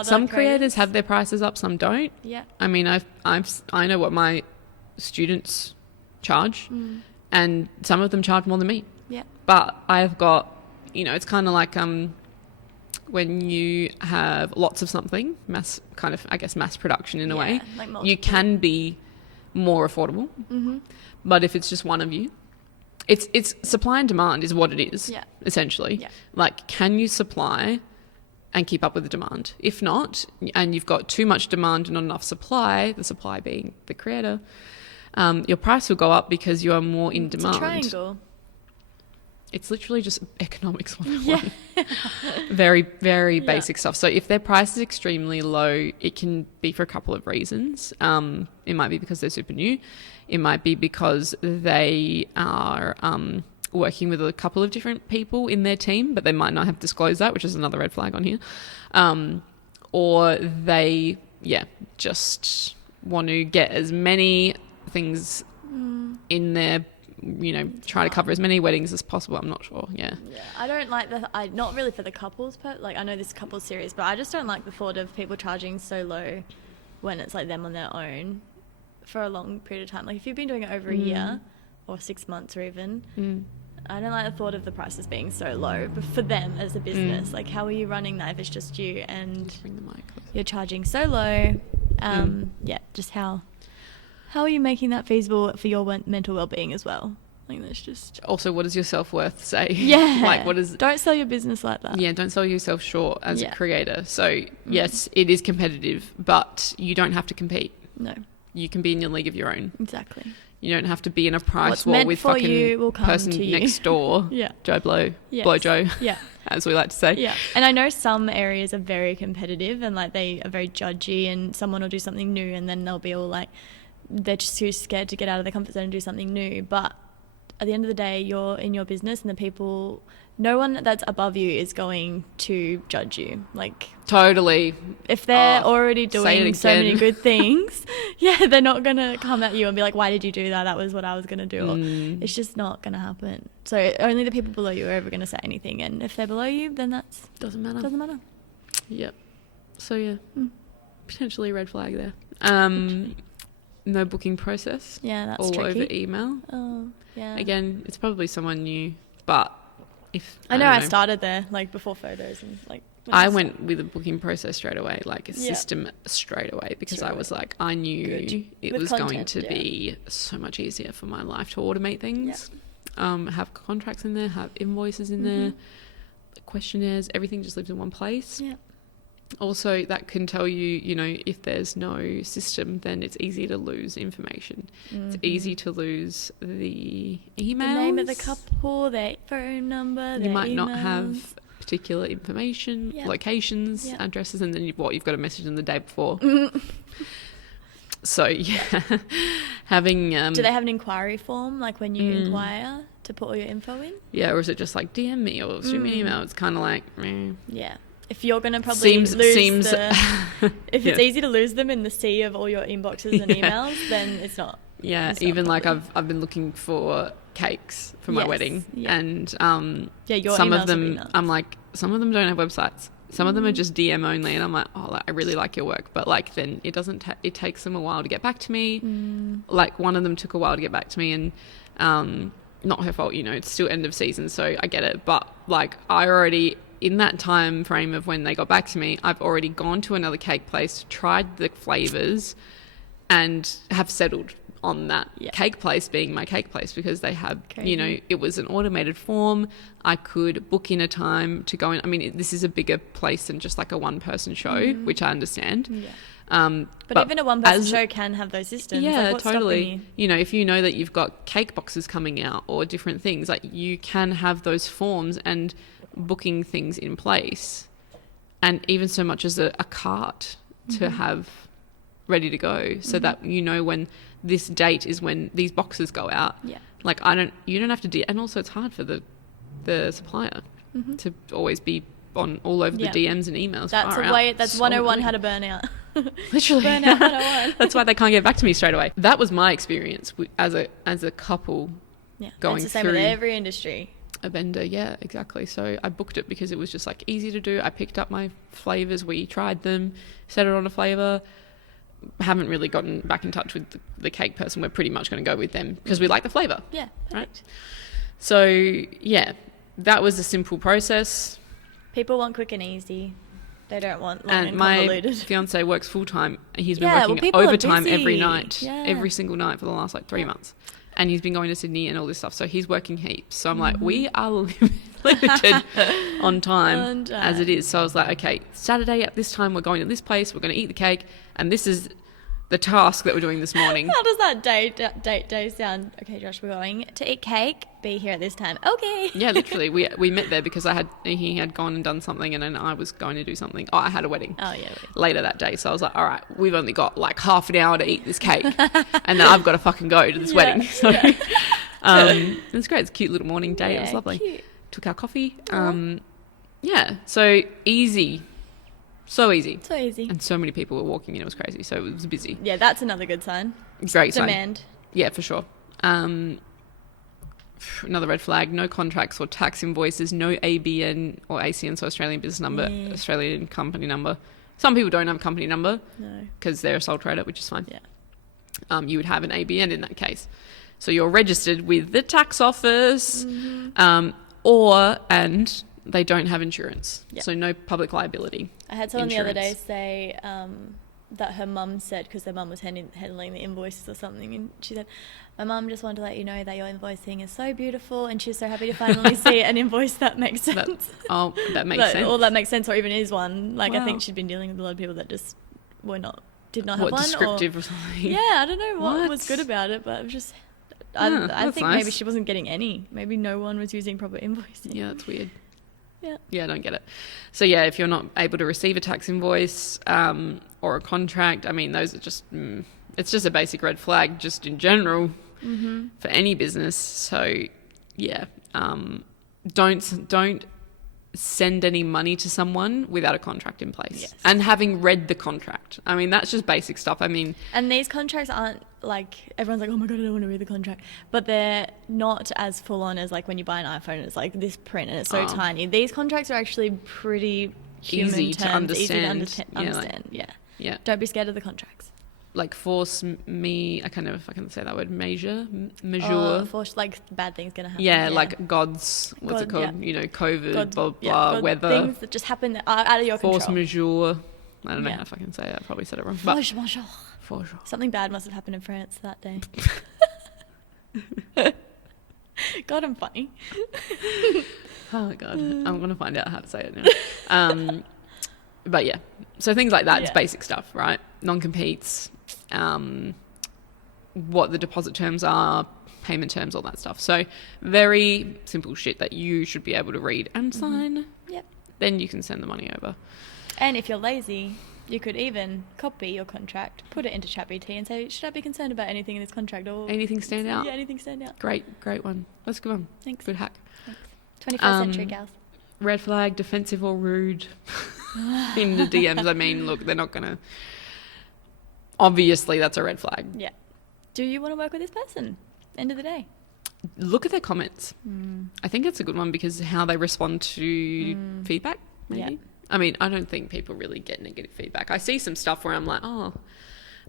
Some creators have their prices up, some don't. Yeah. I mean, I know what my students charge, and some of them charge more than me. Yeah. But I've got, you know, it's kind of like when you have lots of something, mass production in a way, like you can be more affordable. But if it's just one of you, it's supply and demand is what it is, essentially. Yeah. Like, can you supply and keep up with the demand? If not, and you've got too much demand and not enough supply, the supply being the creator, your price will go up because you are more in demand. It's a triangle. It's literally just economics 101. Yeah. Very, very basic stuff. So if their price is extremely low, it can be for a couple of reasons. It might be because they're super new. It might be because they are working with a couple of different people in their team, but they might not have disclosed that, which is another red flag on here. Or they, just want to get as many things in their, you know, try to cover as many weddings as possible. I'm not sure. Yeah. I don't like not really for the couples, but like I know this couple's series, but I just don't like the thought of people charging so low when it's like them on their own for a long period of time. Like if you've been doing it over a year or 6 months or even, I don't like the thought of the prices being so low, but for them as a business, like how are you running that if it's just you and bring the mic you're charging so low? Just how are you making that feasible for your mental well-being as well? Like that's just... Also, what does your self-worth say? Yeah. Like what is... Don't sell your business like that. Yeah, don't sell yourself short as a creator. So yes, it is competitive, but you don't have to compete. No. You can be in your league of your own. Exactly. You don't have to be in a price war with fucking person next door. Joe Blow. Yes. Blow Joe. Yeah. As we like to say. Yeah. And I know some areas are very competitive and like they are very judgy, and someone will do something new and then they'll be all like, they're just too scared to get out of their comfort zone and do something new. But at the end of the day, you're in your business, and the people, no one that's above you is going to judge you. Like totally. If they're already doing so many good things, they're not going to come at you and be like, why did you do that? That was what I was going to do. It's just not going to happen. So only the people below you are ever going to say anything. And if they're below you, then that's... Doesn't matter. Doesn't matter. Yep. So potentially a red flag there. No booking process. Yeah, that's all tricky. over email. Oh, yeah. Again, it's probably someone new, but I know don't I started there, like before photos and like. I went with a booking process straight away, like a system straight away, because I was like, I knew it was going to be so much easier for my life to automate things, have contracts in there, have invoices in there, questionnaires, everything just lives in one place. Yeah. Also, that can tell you, you know, if there's no system, then it's easy to lose information. It's easy to lose the emails. The name of the couple, their phone number, their You might emails. not have particular information, locations, addresses, and then you've got a message them the day before. So, having... Do they have an inquiry form, like when you inquire, to put all your info in? Yeah, or is it just like DM me or shoot me an email? It's kind of like... Yeah. If you're going to probably lose if it's easy to lose them in the sea of all your inboxes and emails, then it's not. Yeah, it's even not like I've been looking for cakes for my wedding, and your some of them I'm like, some of them don't have websites. Some of them are just DM only, and I'm like, oh, like, I really like your work, but like then it doesn't. It takes them a while to get back to me. Like one of them took a while to get back to me, and not her fault, you know. It's still end of season, so I get it. But like I already. In that time frame of when they got back to me, I've already gone to another cake place, tried the flavours, and have settled on that cake place being my cake place, because they have, you know, it was an automated form. I could book in a time to go in. I mean, this is a bigger place than just like a one-person show, which I understand. Yeah. But even a one-person show can have those systems. Yeah, like, what's totally. You know, if you know that you've got cake boxes coming out or different things, like you can have those forms and booking things in place, and even so much as a cart to have ready to go, so that you know when this date is when these boxes go out. Yeah. Like you don't have to and also it's hard for the supplier to always be on all over the DMs and emails. That's 101 how to burn out. Literally. Burn out 101. That's why they can't get back to me straight away. That was my experience as a couple going through. It's the same with every industry. A vendor, yeah, exactly. So I booked it because it was just like easy to do. I picked up my flavors, we tried them, set it on a flavor. Haven't really gotten back in touch with the cake person. We're pretty much going to go with them because we like the flavor. Yeah, perfect. Right? So yeah, that was a simple process. People want quick and easy. They don't want long and convoluted. My fiance works full time. He's been working overtime every night, yeah. every single night for the last like 3 months. And he's been going to Sydney and all this stuff. So he's working heaps. So I'm like, we are limited on time as it is. So I was like, okay, Saturday at this time, we're going to this place. We're going to eat the cake. And this is the task that we're doing this morning. How does that day sound? Okay, Josh, we're going to eat cake. Be here at this time. Okay. Yeah, literally. We met there because he had gone and done something, and then I was going to do something. Oh, I had a wedding. Oh, yeah. Later that day. So I was like, all right, we've only got like half an hour to eat this cake. And then I've got to fucking go to this wedding. So it's great. It's a cute little morning date. It was lovely. Cute. Took our coffee. Yeah. So easy. So easy. So easy. And so many people were walking in. It was crazy. So it was busy. Yeah, that's another good sign. Great sign. Demand. Yeah, for sure. Another red flag, no contracts or tax invoices, no ABN or ACN, so Australian business number, Australian company number. Some people don't have a company number because they're a sole trader, which is fine. Yeah. You would have an ABN in that case. So you're registered with the tax office and they don't have insurance. Yep. So no public liability. I had someone the other day say that her mum said, because their mum was handling the invoices or something, and she said, my mum just wanted to let you know that your invoicing is so beautiful, and she's so happy to finally see an invoice that makes sense. That makes sense. Or that makes sense, or even is one. Like, wow. I think she'd been dealing with a lot of people that just did not have one. Descriptive or something. Yeah, I don't know what was good about it, but it was just... I think nice. Maybe she wasn't getting any. Maybe no one was using proper invoicing. Yeah, that's weird. Yeah, I don't get it. So yeah, if you're not able to receive a tax invoice or a contract, I mean, those are just it's just a basic red flag just in general for any business. So yeah, don't send any money to someone without a contract in place and having read the contract. I mean, that's just basic stuff. I mean, and these contracts aren't like, everyone's like, oh my God, I don't want to read the contract, but they're not as full on as like when you buy an iPhone and it's like this print and it's so tiny. These contracts are actually pretty easy to understand. Yeah. Don't be scared of the contracts. like force me, I can't say that word, measure. Force, like bad things gonna happen. Yeah, like God's, what's it called? Yeah. COVID, God, blah, yeah, blah, God, weather. things that just happen that are out of your Force control. majeure. I don't know Yeah. how I can say it. I probably said it wrong. Force majeure. Force. Something bad must have happened in France that day. God, I'm funny. Oh, God. I'm going to find out how to say it now. But yeah, so things like that, it's basic stuff, right? Non-competes, what the deposit terms are, payment terms, all that stuff. So very simple shit that you should be able to read and sign. Yep. Then you can send the money over. And if you're lazy, you could even copy your contract, put it into ChatGPT and say, should I be concerned about anything in this contract? Or Anything stand out? Yeah, anything stand out. Great one. That's a good one. Thanks. Good hack. Thanks. 21st century gals. Red flag, defensive or rude. In the DMs, I mean, look, they're not going to... Obviously, that's a red flag. Yeah. Do you want to work with this person? End of the day. Look at their comments. I think it's a good one because how they respond to feedback, maybe. Yeah. I mean, I don't think people really get negative feedback. I see some stuff where I'm like,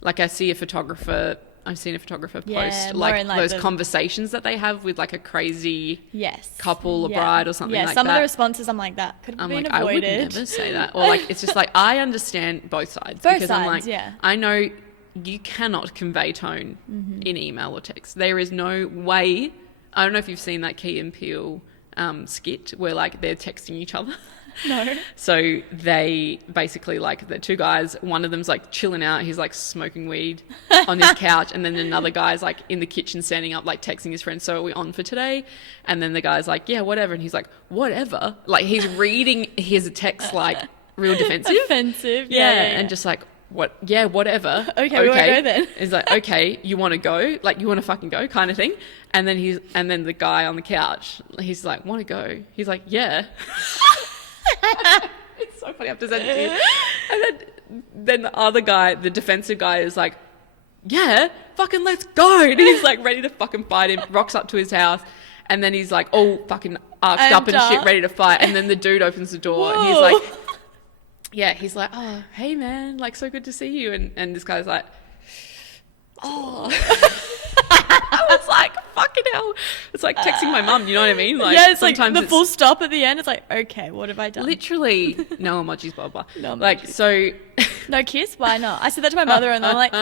like I've seen a photographer post like those conversations that they have with like a crazy couple or bride or something like that. Yeah, some of the responses I'm like, that could have been avoided. I would never say that. Or like, it's just like, I understand both sides. I'm like, I know you cannot convey tone in email or text. There is no way. I don't know if you've seen that Key and Peele skit where like they're texting each other. No. So they basically, like, the two guys, one of them's like chilling out, he's like smoking weed on his couch, and then another guy's like in the kitchen standing up, like texting his friend, so are we on for today? And then the guy's like, yeah, whatever. And he's like, whatever? Like, he's reading his text like real defensive. Yeah. And just like, what? Yeah, whatever. Okay, we won't go then. He's like, okay, you want to go? Like, you want to fucking go, kind of thing. And then the guy on the couch, he's like, want to go? He's like, yeah. It's so funny. I have to send it to you. And then the other guy, the defensive guy, is like, yeah, fucking let's go. And he's like ready to fucking fight him, rocks up to his house, and then he's like all fucking arched up and shit, ready to fight. And then the dude opens the door and he's like, yeah, he's like, oh, hey man, like, so good to see you. And this guy's like, oh. I was like, fucking hell. It's like texting my mum, you know what I mean? Like, yeah, it's like the full stop at the end. It's like, okay, what have I done? Literally, no emojis, blah, blah. No emojis. Like, so... No kiss? Why not? I said that to my mother and I'm like,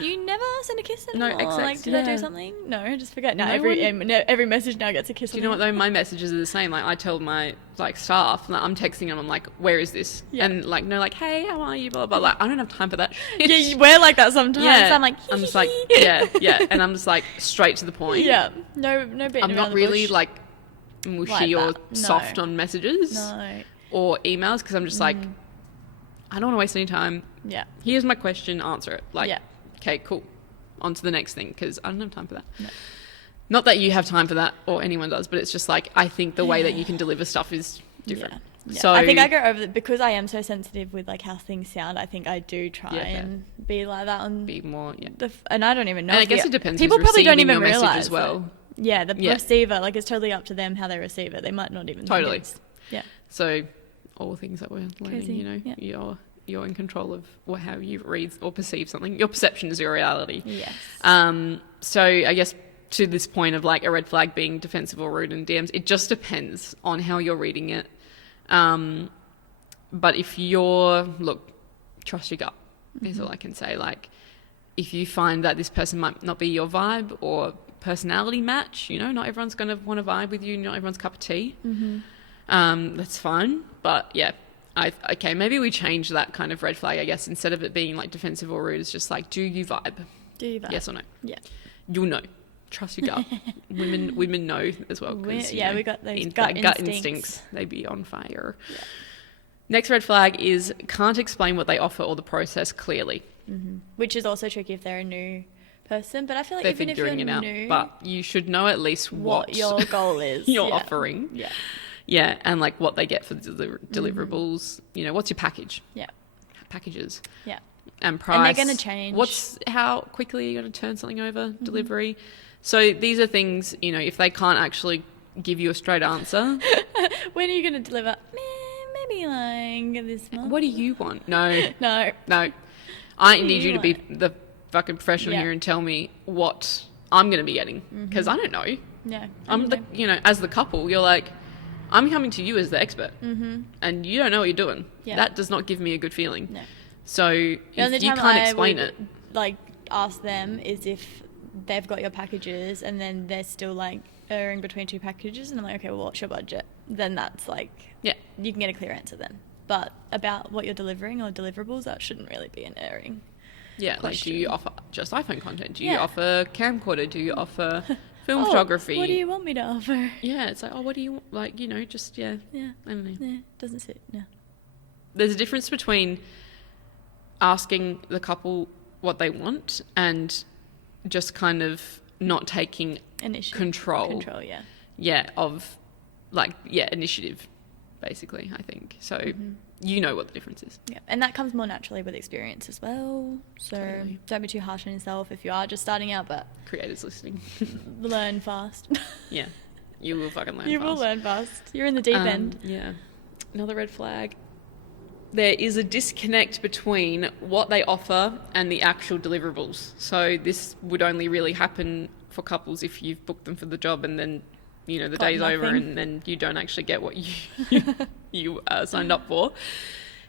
you never send a kiss anymore. No, exactly. Like, did I do something? No, just forget. Now every message now gets a kiss. Do you know what though? My messages are the same. Like, I tell my like staff, like, I'm texting them, I'm like, where is this? Yeah. And like, no, like, hey, how are you? Blah, blah, blah. Like, I don't have time for that shit. Yeah, we're like that sometimes. Yeah. I'm like, I'm just like, yeah. And I'm just like, straight to the point. Yeah. No beating I'm not really like mushy like or soft on messages or emails, because I'm just like, I don't want to waste any time. Yeah. Here's my question, answer it. Like, okay, cool. On to the next thing, because I don't have time for that. No. Not that you have time for that or anyone does, but it's just like, I think the way that you can deliver stuff is different. Yeah. So I think I go over it because I am so sensitive with like how things sound. I think I do try and be like that on be more, and I don't even know. And I guess it depends. People probably don't even realize as well. Yeah, the receiver, like, it's totally up to them how they receive it. They might not even totally. Yeah. So all things that we're learning, you know, you're in control of how you read or perceive something. Your perception is your reality. Yes. So I guess to this point of like a red flag being defensive or rude in DMs, it just depends on how you're reading it. But if trust your gut is all I can say. Like, if you find that this person might not be your vibe or personality match, you know, not everyone's going to want to vibe with you, not everyone's cup of tea. That's fine. But yeah, maybe we change that kind of red flag, I guess. Instead of it being like defensive or rude, it's just like, do you vibe? Yes or no? Yeah. You'll know. Trust your gut. women know as well. We got those gut instincts. They be on fire. Yeah. Next red flag is can't explain what they offer or the process clearly. Which is also tricky if they're a new person. But I feel like they're even if you're new, but you should know at least what your goal is. You're offering. Yeah. Yeah, and like what they get for the deliverables. You know, what's your package? Yeah. Packages. Yeah. And price. And they're going to change. How quickly are you going to turn something over? Delivery. So these are things, you know, if they can't actually give you a straight answer. When are you going to deliver? Maybe like this month. What do you want? No. No. I need you to be the fucking professional here and tell me what I'm going to be getting, because I don't know. Yeah. I'm the, you know, as the couple, you're like, I'm coming to you as the expert, and you don't know what you're doing. Yeah. That does not give me a good feeling. No. So if you can't explain it, like, ask them is if they've got your packages and then they're still like erring between 2 packages, and I'm like, okay, well, what's your budget? Then that's like, you can get a clear answer then. But about what you're delivering or deliverables, that shouldn't really be an erring question. Like, do you offer just iPhone content? Do you offer camcorder? Do you offer film photography? What do you want me to offer? Yeah, it's like, what do you want? Like, you know, just, I don't know. Yeah, doesn't sit, no. There's a difference between asking the couple what they want and just kind of not taking control. Of, like, initiative, basically, I think. So you know what the difference is. Yeah, and that comes more naturally with experience as well. So don't be too harsh on yourself if you are just starting out, but... Creators listening. Learn fast. Yeah, you will fucking learn fast. You will learn fast. You're in the deep end. Yeah. Another red flag. There is a disconnect between what they offer and the actual deliverables. So this would only really happen for couples if you've booked them for the job and then, you know, the day's over and then you don't actually get what you signed up for.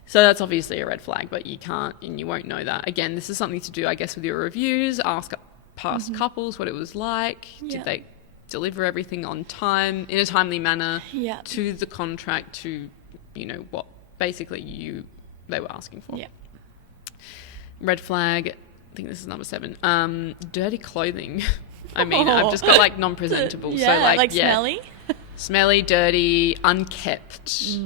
So that's obviously a red flag, but you can't and you won't know that. Again, this is something to do, I guess, with your reviews. Ask past couples what it was like. Did they deliver everything on time, in a timely manner, to the contract, to, you know, what basically they were asking for. Yeah. Red flag, I think this is number 7. Dirty clothing. I mean, I've just got like non-presentable. Yeah, so like smelly? Smelly, dirty, unkept.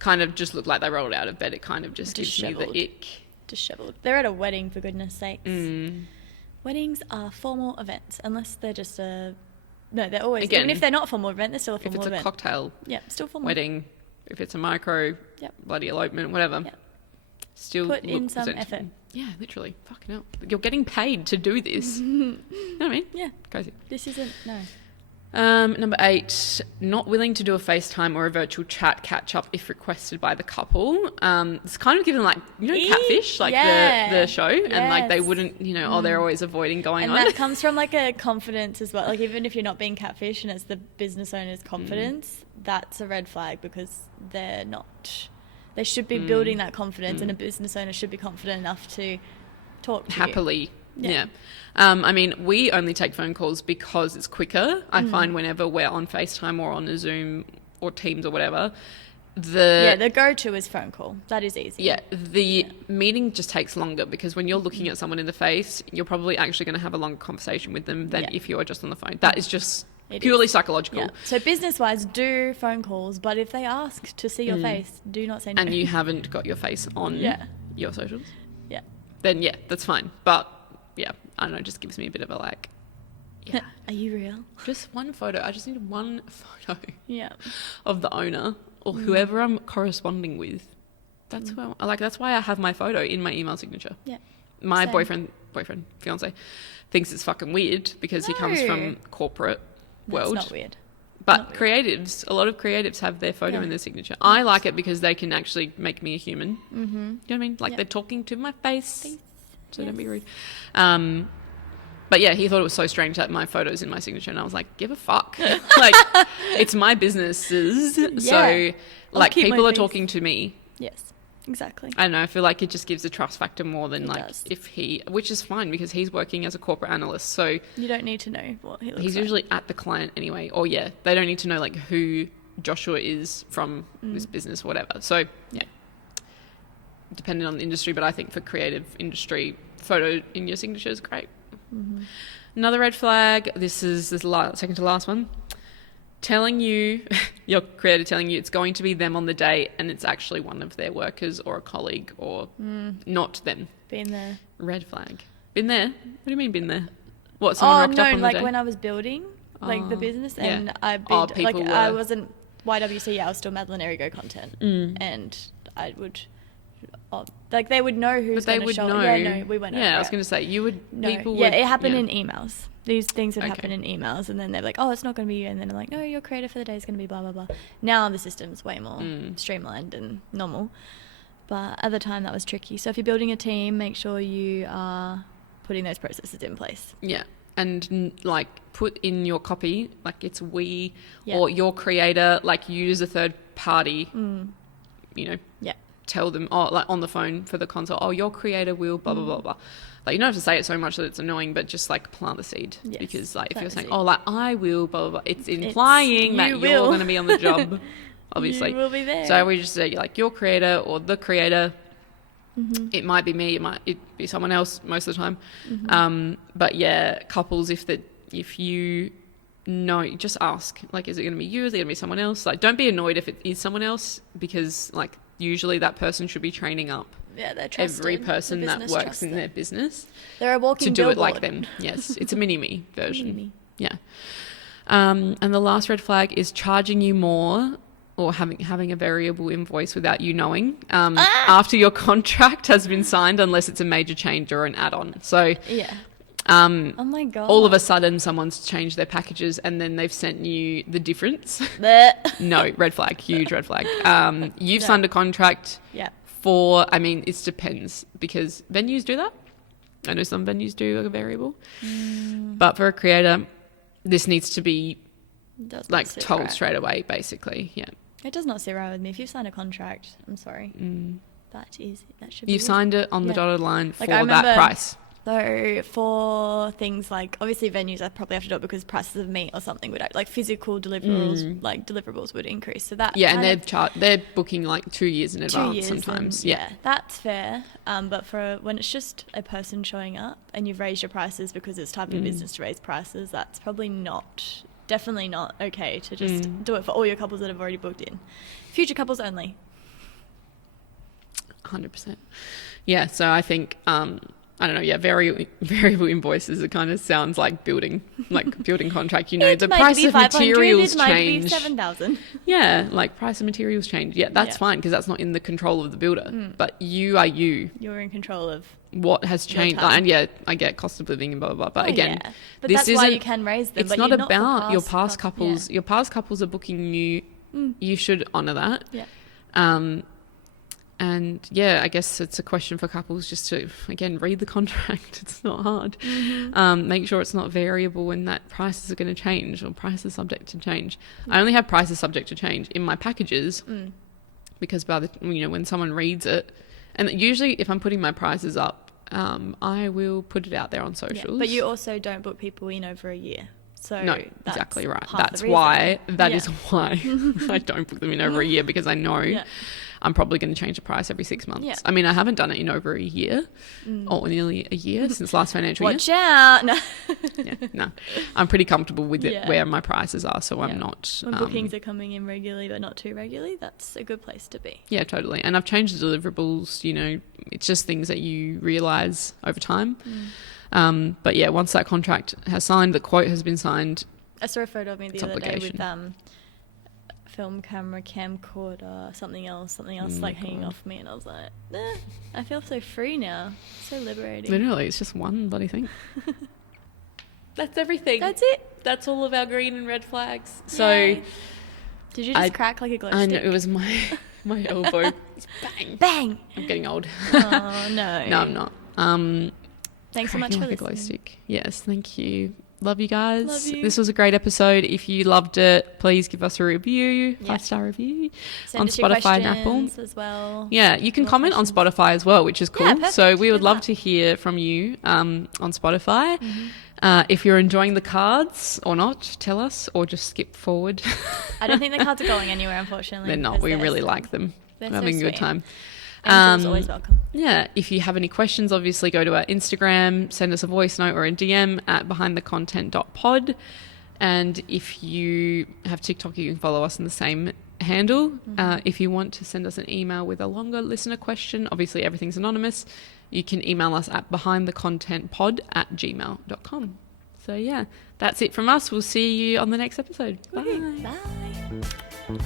Kind of just look like they rolled out of bed. It kind of just gives me the ick. Disheveled. They're at a wedding, for goodness sakes. Weddings are formal events, unless they're just no, they're always, again, even if they're not a formal event, they're still a formal event. If it's a cocktail still formal. wedding, if it's a micro, bloody elopement, whatever, still put in some effort. Yeah, literally. Fucking hell. You're getting paid to do this. You know what I mean? Yeah. Crazy. This isn't, no. Number 8, not willing to do a FaceTime or a virtual chat catch up if requested by the couple. It's kind of given like, you know, Catfish, like the show, and like they wouldn't, you know, they're always avoiding going on. And that comes from like a confidence as well. Like even if you're not being catfish and it's the business owner's confidence, that's a red flag because they're not. They should be building that confidence, and a business owner should be confident enough to talk to happily. Yeah. I mean, we only take phone calls because it's quicker. I find whenever we're on FaceTime or on a Zoom or Teams or whatever, the go-to is phone call. That is easy. Yeah, the meeting just takes longer because when you're looking at someone in the face, you're probably actually going to have a longer conversation with them than if you're just on the phone. That is just purely psychological. Yeah. So business-wise, do phone calls, but if they ask to see your face, do not say no. And you haven't got your face on your socials? Yeah. Then, that's fine. But, I don't know, it just gives me a bit of a like, are you real? Just one photo. I just need one photo of the owner or whoever I'm corresponding with. That's who that's why I have my photo in my email signature. Yeah. My boyfriend, fiance, thinks it's fucking weird because he comes from corporate world. It's not weird. But creatives, a lot of creatives have their photo in their signature. I like it because they can actually make me a human. You know what I mean? Like they're talking to my face. So don't be rude. But he thought it was so strange that my photo's in my signature, and I was like, give a fuck. Like, it's my businesses. So, like, people are talking to me. Yes, exactly. I don't know, I feel like it just gives a trust factor more than if which is fine because he's working as a corporate analyst. So you don't need to know what he looks like. He's usually at the client anyway. Or they don't need to know like who Joshua is from this business or whatever. So, depending on the industry, but I think for creative industry, photo in your signature is great. Another red flag, this is the second to last one, telling you, your creator telling you it's going to be them on the day and it's actually one of their workers or a colleague or not them. Been there. Red flag. Been there? What do you mean been there? What, someone rocked up on the day? When I was building like the business and I wasn't YWC, I was still Madeline Erigo content and I would... like they would know who's going to show. We went over. I was going to say people would. Yeah, it happened in emails. These things would happen in emails, and then they're like, "Oh, it's not going to be you," and then I'm like, "No, your creator for the day is going to be blah blah blah." Now the system's way more streamlined and normal, but at the time that was tricky. So if you're building a team, make sure you are putting those processes in place. Yeah. And like put in your copy, like it's we Yeah. or your creator, like use a third party, you know, Yeah. tell them, oh, like on the phone for the consult, oh, your creator will blah, blah, blah, blah. Like you don't have to say it so much that it's annoying, but just like plant the seed. Yes, because like if you're saying, seed. oh, like I will blah, blah, blah, it's implying that you're going to be on the job, obviously. You will be there. So we just say like your creator or the creator. It might be me, it might be someone else most of the time. But yeah, couples, if you know, just ask, like, is it going to be you? Is it going to be someone else? Like, don't be annoyed if it is someone else, because like usually that person should be training up they're trusted. every person that works in their business They're a walking to do billboard. it like them. Yes, it's a mini-me version. Mini-me. Yeah. And the last red flag is charging you more or having a variable invoice without you knowing after your contract has been signed, unless it's a major change or an add-on. So oh my God. all of a sudden someone's changed their packages and then they've sent you the difference. No, red flag, huge red flag. You've signed a contract for, I mean, it depends, because venues do that. I know some venues do a variable. But for a creator, this needs to be like told straight away, basically. Yeah. It does not sit right with me. If you've signed a contract, I'm sorry. That should be. You've signed it on the dotted line for Like, I remember, that price. So for things like, obviously venues, I probably have to do it because prices of meat or something would, like physical deliverables would increase. So that and they're booking like 2 years in advance sometimes. Yeah, that's fair. But for when it's just a person showing up and you've raised your prices because it's type of business to raise prices, that's probably definitely not okay to just do it for all your couples that have already booked in. Future couples only. 100%. Yeah, so I think I don't know, yeah, variable invoices, it kind of sounds like building contract, you know, the price of materials change. It might be 7,000. Yeah, like price of materials change. Yeah, that's fine, because that's not in the control of the builder. But you are you. You're in control of what has changed. And yeah, I get cost of living and blah, blah, blah. But again, but this that's why you can raise them. It's but not you're about your past couples. couples. Your past couples are booking you. You should honour that. Yeah. And yeah, I guess it's a question for couples just to, again, read the contract. It's not hard. Make sure it's not variable and that prices are going to change or prices subject to change. I only have prices subject to change in my packages because when someone reads it, and usually if I'm putting my prices up, I will put it out there on socials. Yeah, but you also don't book people in over a year. So no, exactly right. That's why. That is why I don't book them in over a year, because I know I'm probably going to change the price every 6 months. Yeah. I mean, I haven't done it in over a year or nearly a year since last financial year. Watch out! No. No, I'm pretty comfortable with it where my prices are, so I'm not. When bookings are coming in regularly but not too regularly, that's a good place to be. Yeah, totally. And I've changed the deliverables. You know, it's just things that you realise over time. But yeah, once that contract has signed, the quote has been signed. I saw a photo of me the other day with film camera, camcorder, something else like hanging off me, and I was like, I feel so free now, so liberating. Literally, it's just one bloody thing. That's everything. That's it. That's all of our green and red flags. So, did you just crack like a glow stick? I know, it was my elbow. Bang, bang. I'm getting old. Oh no. No, I'm not. Thanks so much for listening. A glow stick. Yes, thank you. Love you guys. Love you. This was a great episode. If you loved it, please give us a review, 5-star review. Send on us Spotify your and Apple as well. Yeah, you can comment on Spotify as well, which is cool. Yeah, so we would love to hear from you on Spotify. If you're enjoying the cards or not, tell us, or just skip forward. I don't think the cards are going anywhere, unfortunately. They're not. We really like them. We're having a good time. Angel's always welcome. Yeah, if you have any questions, obviously go to our Instagram, send us a voice note or a DM at behindthecontent.pod. And if you have TikTok, you can follow us in the same handle. If you want to send us an email with a longer listener question, obviously everything's anonymous, you can email us at behindthecontentpod@gmail.com. So yeah, that's it from us. We'll see you on the next episode. Bye. Bye.